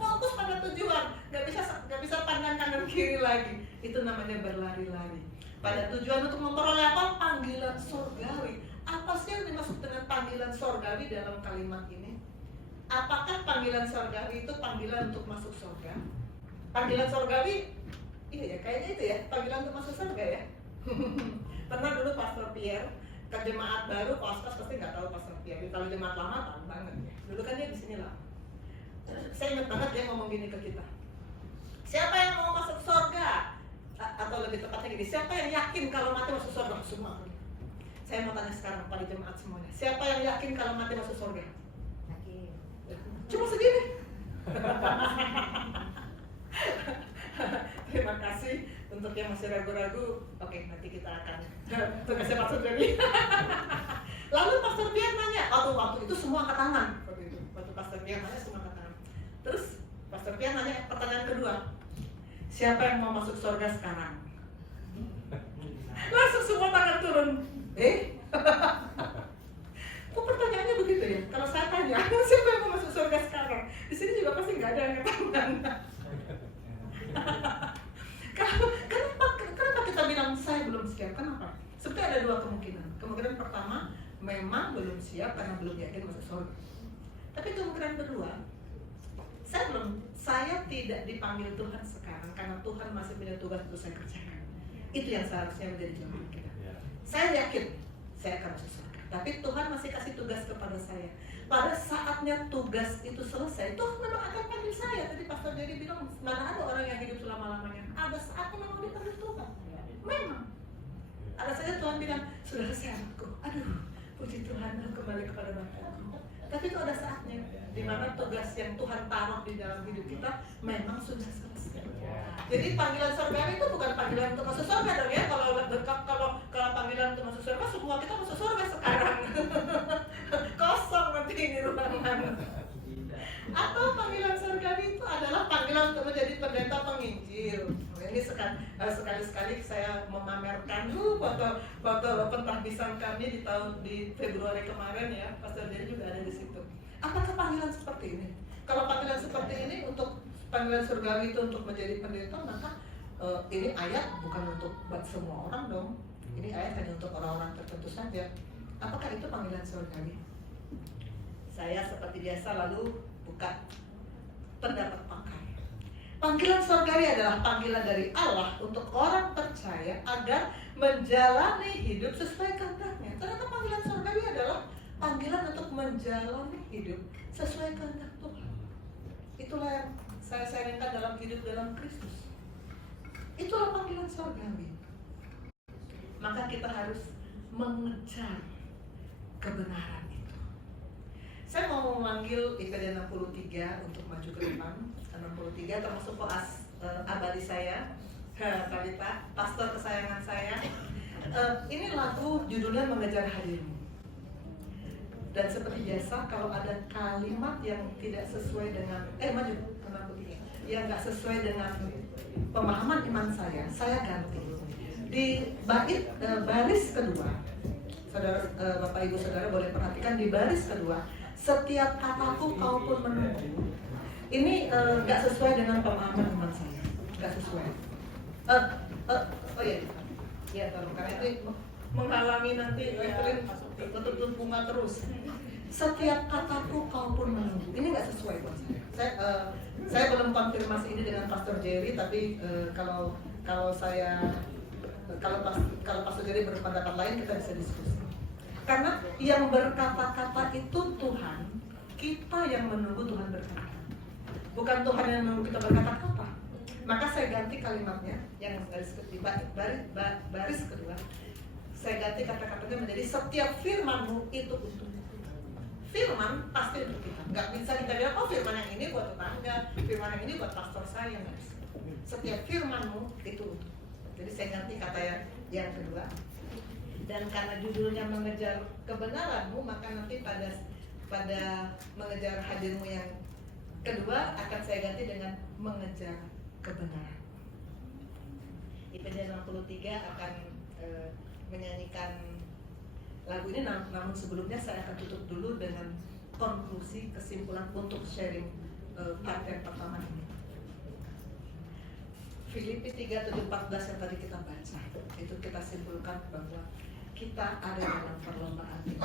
Fokus pada tujuan, nggak bisa pandang kanan kiri lagi. Itu namanya berlari-lari. Pada tujuan untuk memperoleh apa? Panggilan surgawi. Apa sih yang dimaksud dengan panggilan surgawi dalam kalimat ini? Apakah panggilan surgawi itu panggilan untuk masuk surga? Panggilan surgawi, iya ya, kayaknya itu ya, panggilan untuk masuk surga ya. Pernah dulu Pastor Pierre ke jemaat baru, pasti nggak tahu Pastor Pierre. Kalau jemaat lama tahu banget ya. Dulu kan dia di sini lah. saya ingat banget dia ngomong gini ke kita. Siapa yang mau masuk surga? Atau lebih tepatnya gini, siapa yang yakin kalau mati masuk surga? Semua. Saya mau tanya sekarang pada jemaat semuanya. Siapa yang yakin kalau mati masuk surga? Yakin. Cuma segini. Terima kasih untuk yang masih ragu-ragu. Oke, nanti kita akan tugasnya Pastor Jerry. Lalu Pastor Bian nanya, waktu itu semua angkat tangan. Waktu Pastor Bian nanya semua angkat tangan. Terus Pastor Bian nanya pertanyaan kedua, siapa yang mau masuk surga sekarang? Langsung semua tangan turun. Kok pertanyaannya begitu ya? Kalau saya tanya, siapa yang mau masuk surga sekarang? Di sini juga pasti nggak ada yang angkat tangan. Kenapa kita bilang saya belum siap? Kenapa? Sebenarnya ada dua kemungkinan. Kemungkinan pertama, memang belum siap karena belum yakin masuk surga. Tapi kemungkinan kedua, saya tidak dipanggil Tuhan sekarang karena Tuhan masih punya tugas untuk saya kerjakan. Itu yang seharusnya menjadi jawaban kita. Saya yakin saya akan masuk surga, tapi Tuhan masih kasih tugas kepada saya. Pada saatnya tugas itu selesai, Tuhan memang akan panggil saya. Tadi Pastor Jerry bilang, mana ada orang yang hidup selama-lamanya. Ada saatnya memang dipanggil Tuhan. Memang. Ada saja Tuhan bilang, sudah selesai anakku. Aduh, puji Tuhan, aku kembali kepada Bapa. Tapi itu ada saatnya, di mana tugas yang Tuhan taruh di dalam hidup kita memang sudah selesai. Jadi panggilan surgawi itu bukan panggilan untuk masuk surga dong ya. Kalau panggilan untuk masuk surga, semua kita masuk surga sekarang. Kosong nanti ini ruangan. Atau panggilan surgawi itu adalah panggilan untuk menjadi pendeta penginjil. Ini sekali-sekali saya memamerkan foto pentahbisan kami di Februari kemarin ya. Pastor Jerry juga ada di situ. Apakah panggilan seperti ini? Kalau panggilan seperti ini untuk panggilan surgawi itu untuk menjadi pendeta, maka ini ayat bukan untuk buat semua orang dong. Ini ayat hanya untuk orang-orang tertentu saja. Apakah itu panggilan surgawi? Saya seperti biasa lalu buka pendapat pakar. Panggilan surgawi adalah panggilan dari Allah untuk orang percaya agar menjalani hidup sesuai kehendaknya. Ternyata panggilan surgawi adalah panggilan untuk menjalani hidup sesuai kehendak Tuhan. Itulah yang saya sharingkan dalam hidup dalam Kristus. Itulah panggilan surgawi. Maka kita harus mengejar kebenaran itu. Saya mau memanggil IPD 63 untuk maju ke depan. 63 termasuk koas abadi saya, Tabita, pastor kesayangan saya. Ini lagu judulnya Mengejar Hadirmu. Dan seperti biasa, kalau ada kalimat yang tidak sesuai dengan yang nggak sesuai dengan pemahaman iman saya ganti. Di baris kedua, saudara, Bapak Ibu Saudara boleh perhatikan di baris kedua, setiap kataku kau pun menunggu. Ini nggak sesuai dengan pemahaman iman saya, nggak sesuai. Oh iya, tolong karena itu menghalangi nanti Evelyn tutup bunga terus. Setiap kataku kau pun menunggu. Ini nggak sesuai buat saya. Saya belum konfirmasi ini dengan Pastor Jerry, tapi kalau Pastor Jerry berpendapat lain kita bisa diskusi. Karena yang berkata-kata itu Tuhan, kita yang menunggu Tuhan berkata. Bukan Tuhan yang menunggu kita berkata-kata. Maka saya ganti kalimatnya yang baris kedua. Saya ganti kata-katanya menjadi setiap firman-Mu itu untuk. Firman pasti untuk kita. Nggak bisa kita bilang, oh firman yang ini buat tetangga, firman yang ini buat pastor saya. Nggak bisa. Setiap firman-Mu itu untuk. Jadi saya ganti kata yang kedua. Dan karena judulnya mengejar kebenaran-Mu, maka nanti pada mengejar hadirmu yang kedua akan saya ganti dengan mengejar kebenaran. IPD 63 akan menyanyikan lagu ini, namun sebelumnya saya akan tutup dulu dengan konklusi kesimpulan untuk sharing part yang pertama ini. Filipi 3:7-14 yang tadi kita baca, itu kita simpulkan bahwa kita ada dalam perlombaan ini,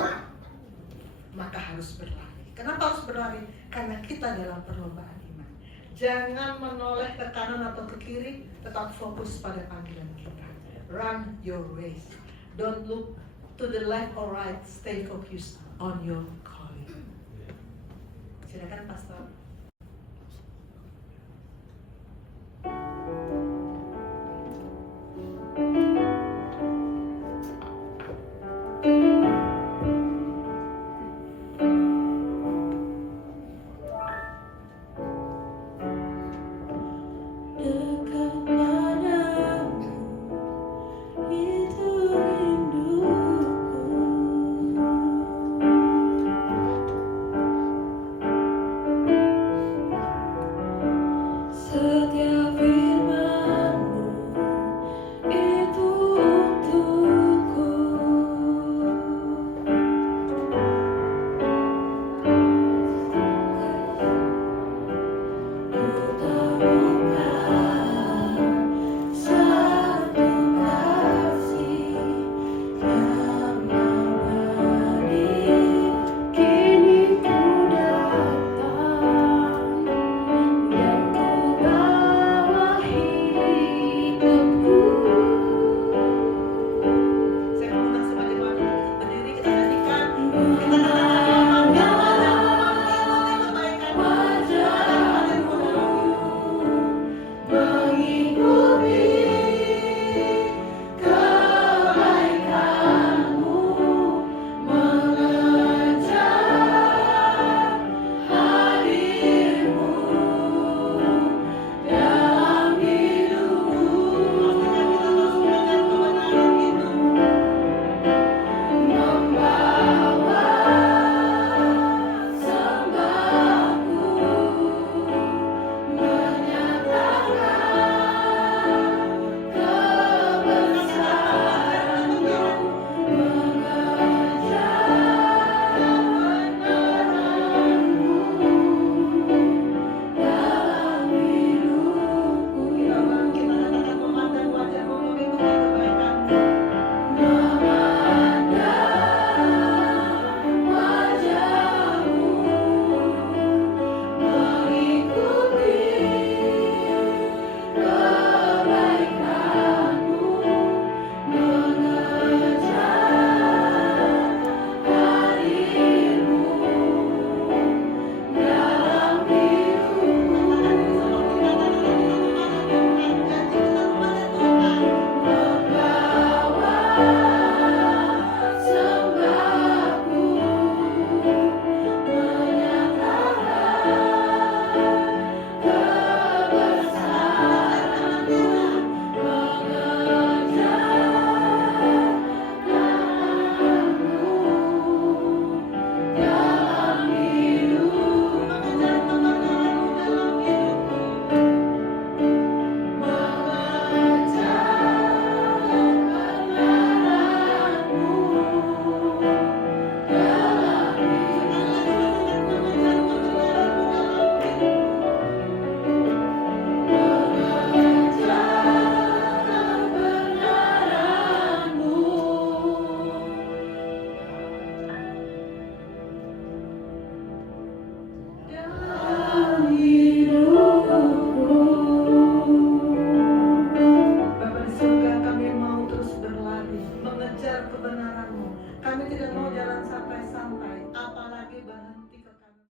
maka harus berlari. Kenapa harus berlari? Karena kita dalam perlombaan iman. Jangan menoleh ke kanan atau ke kiri, tetap fokus pada panggilan kita. Run your race. Don't look to the left or right. Stay focused on your calling. Silakan Pastor.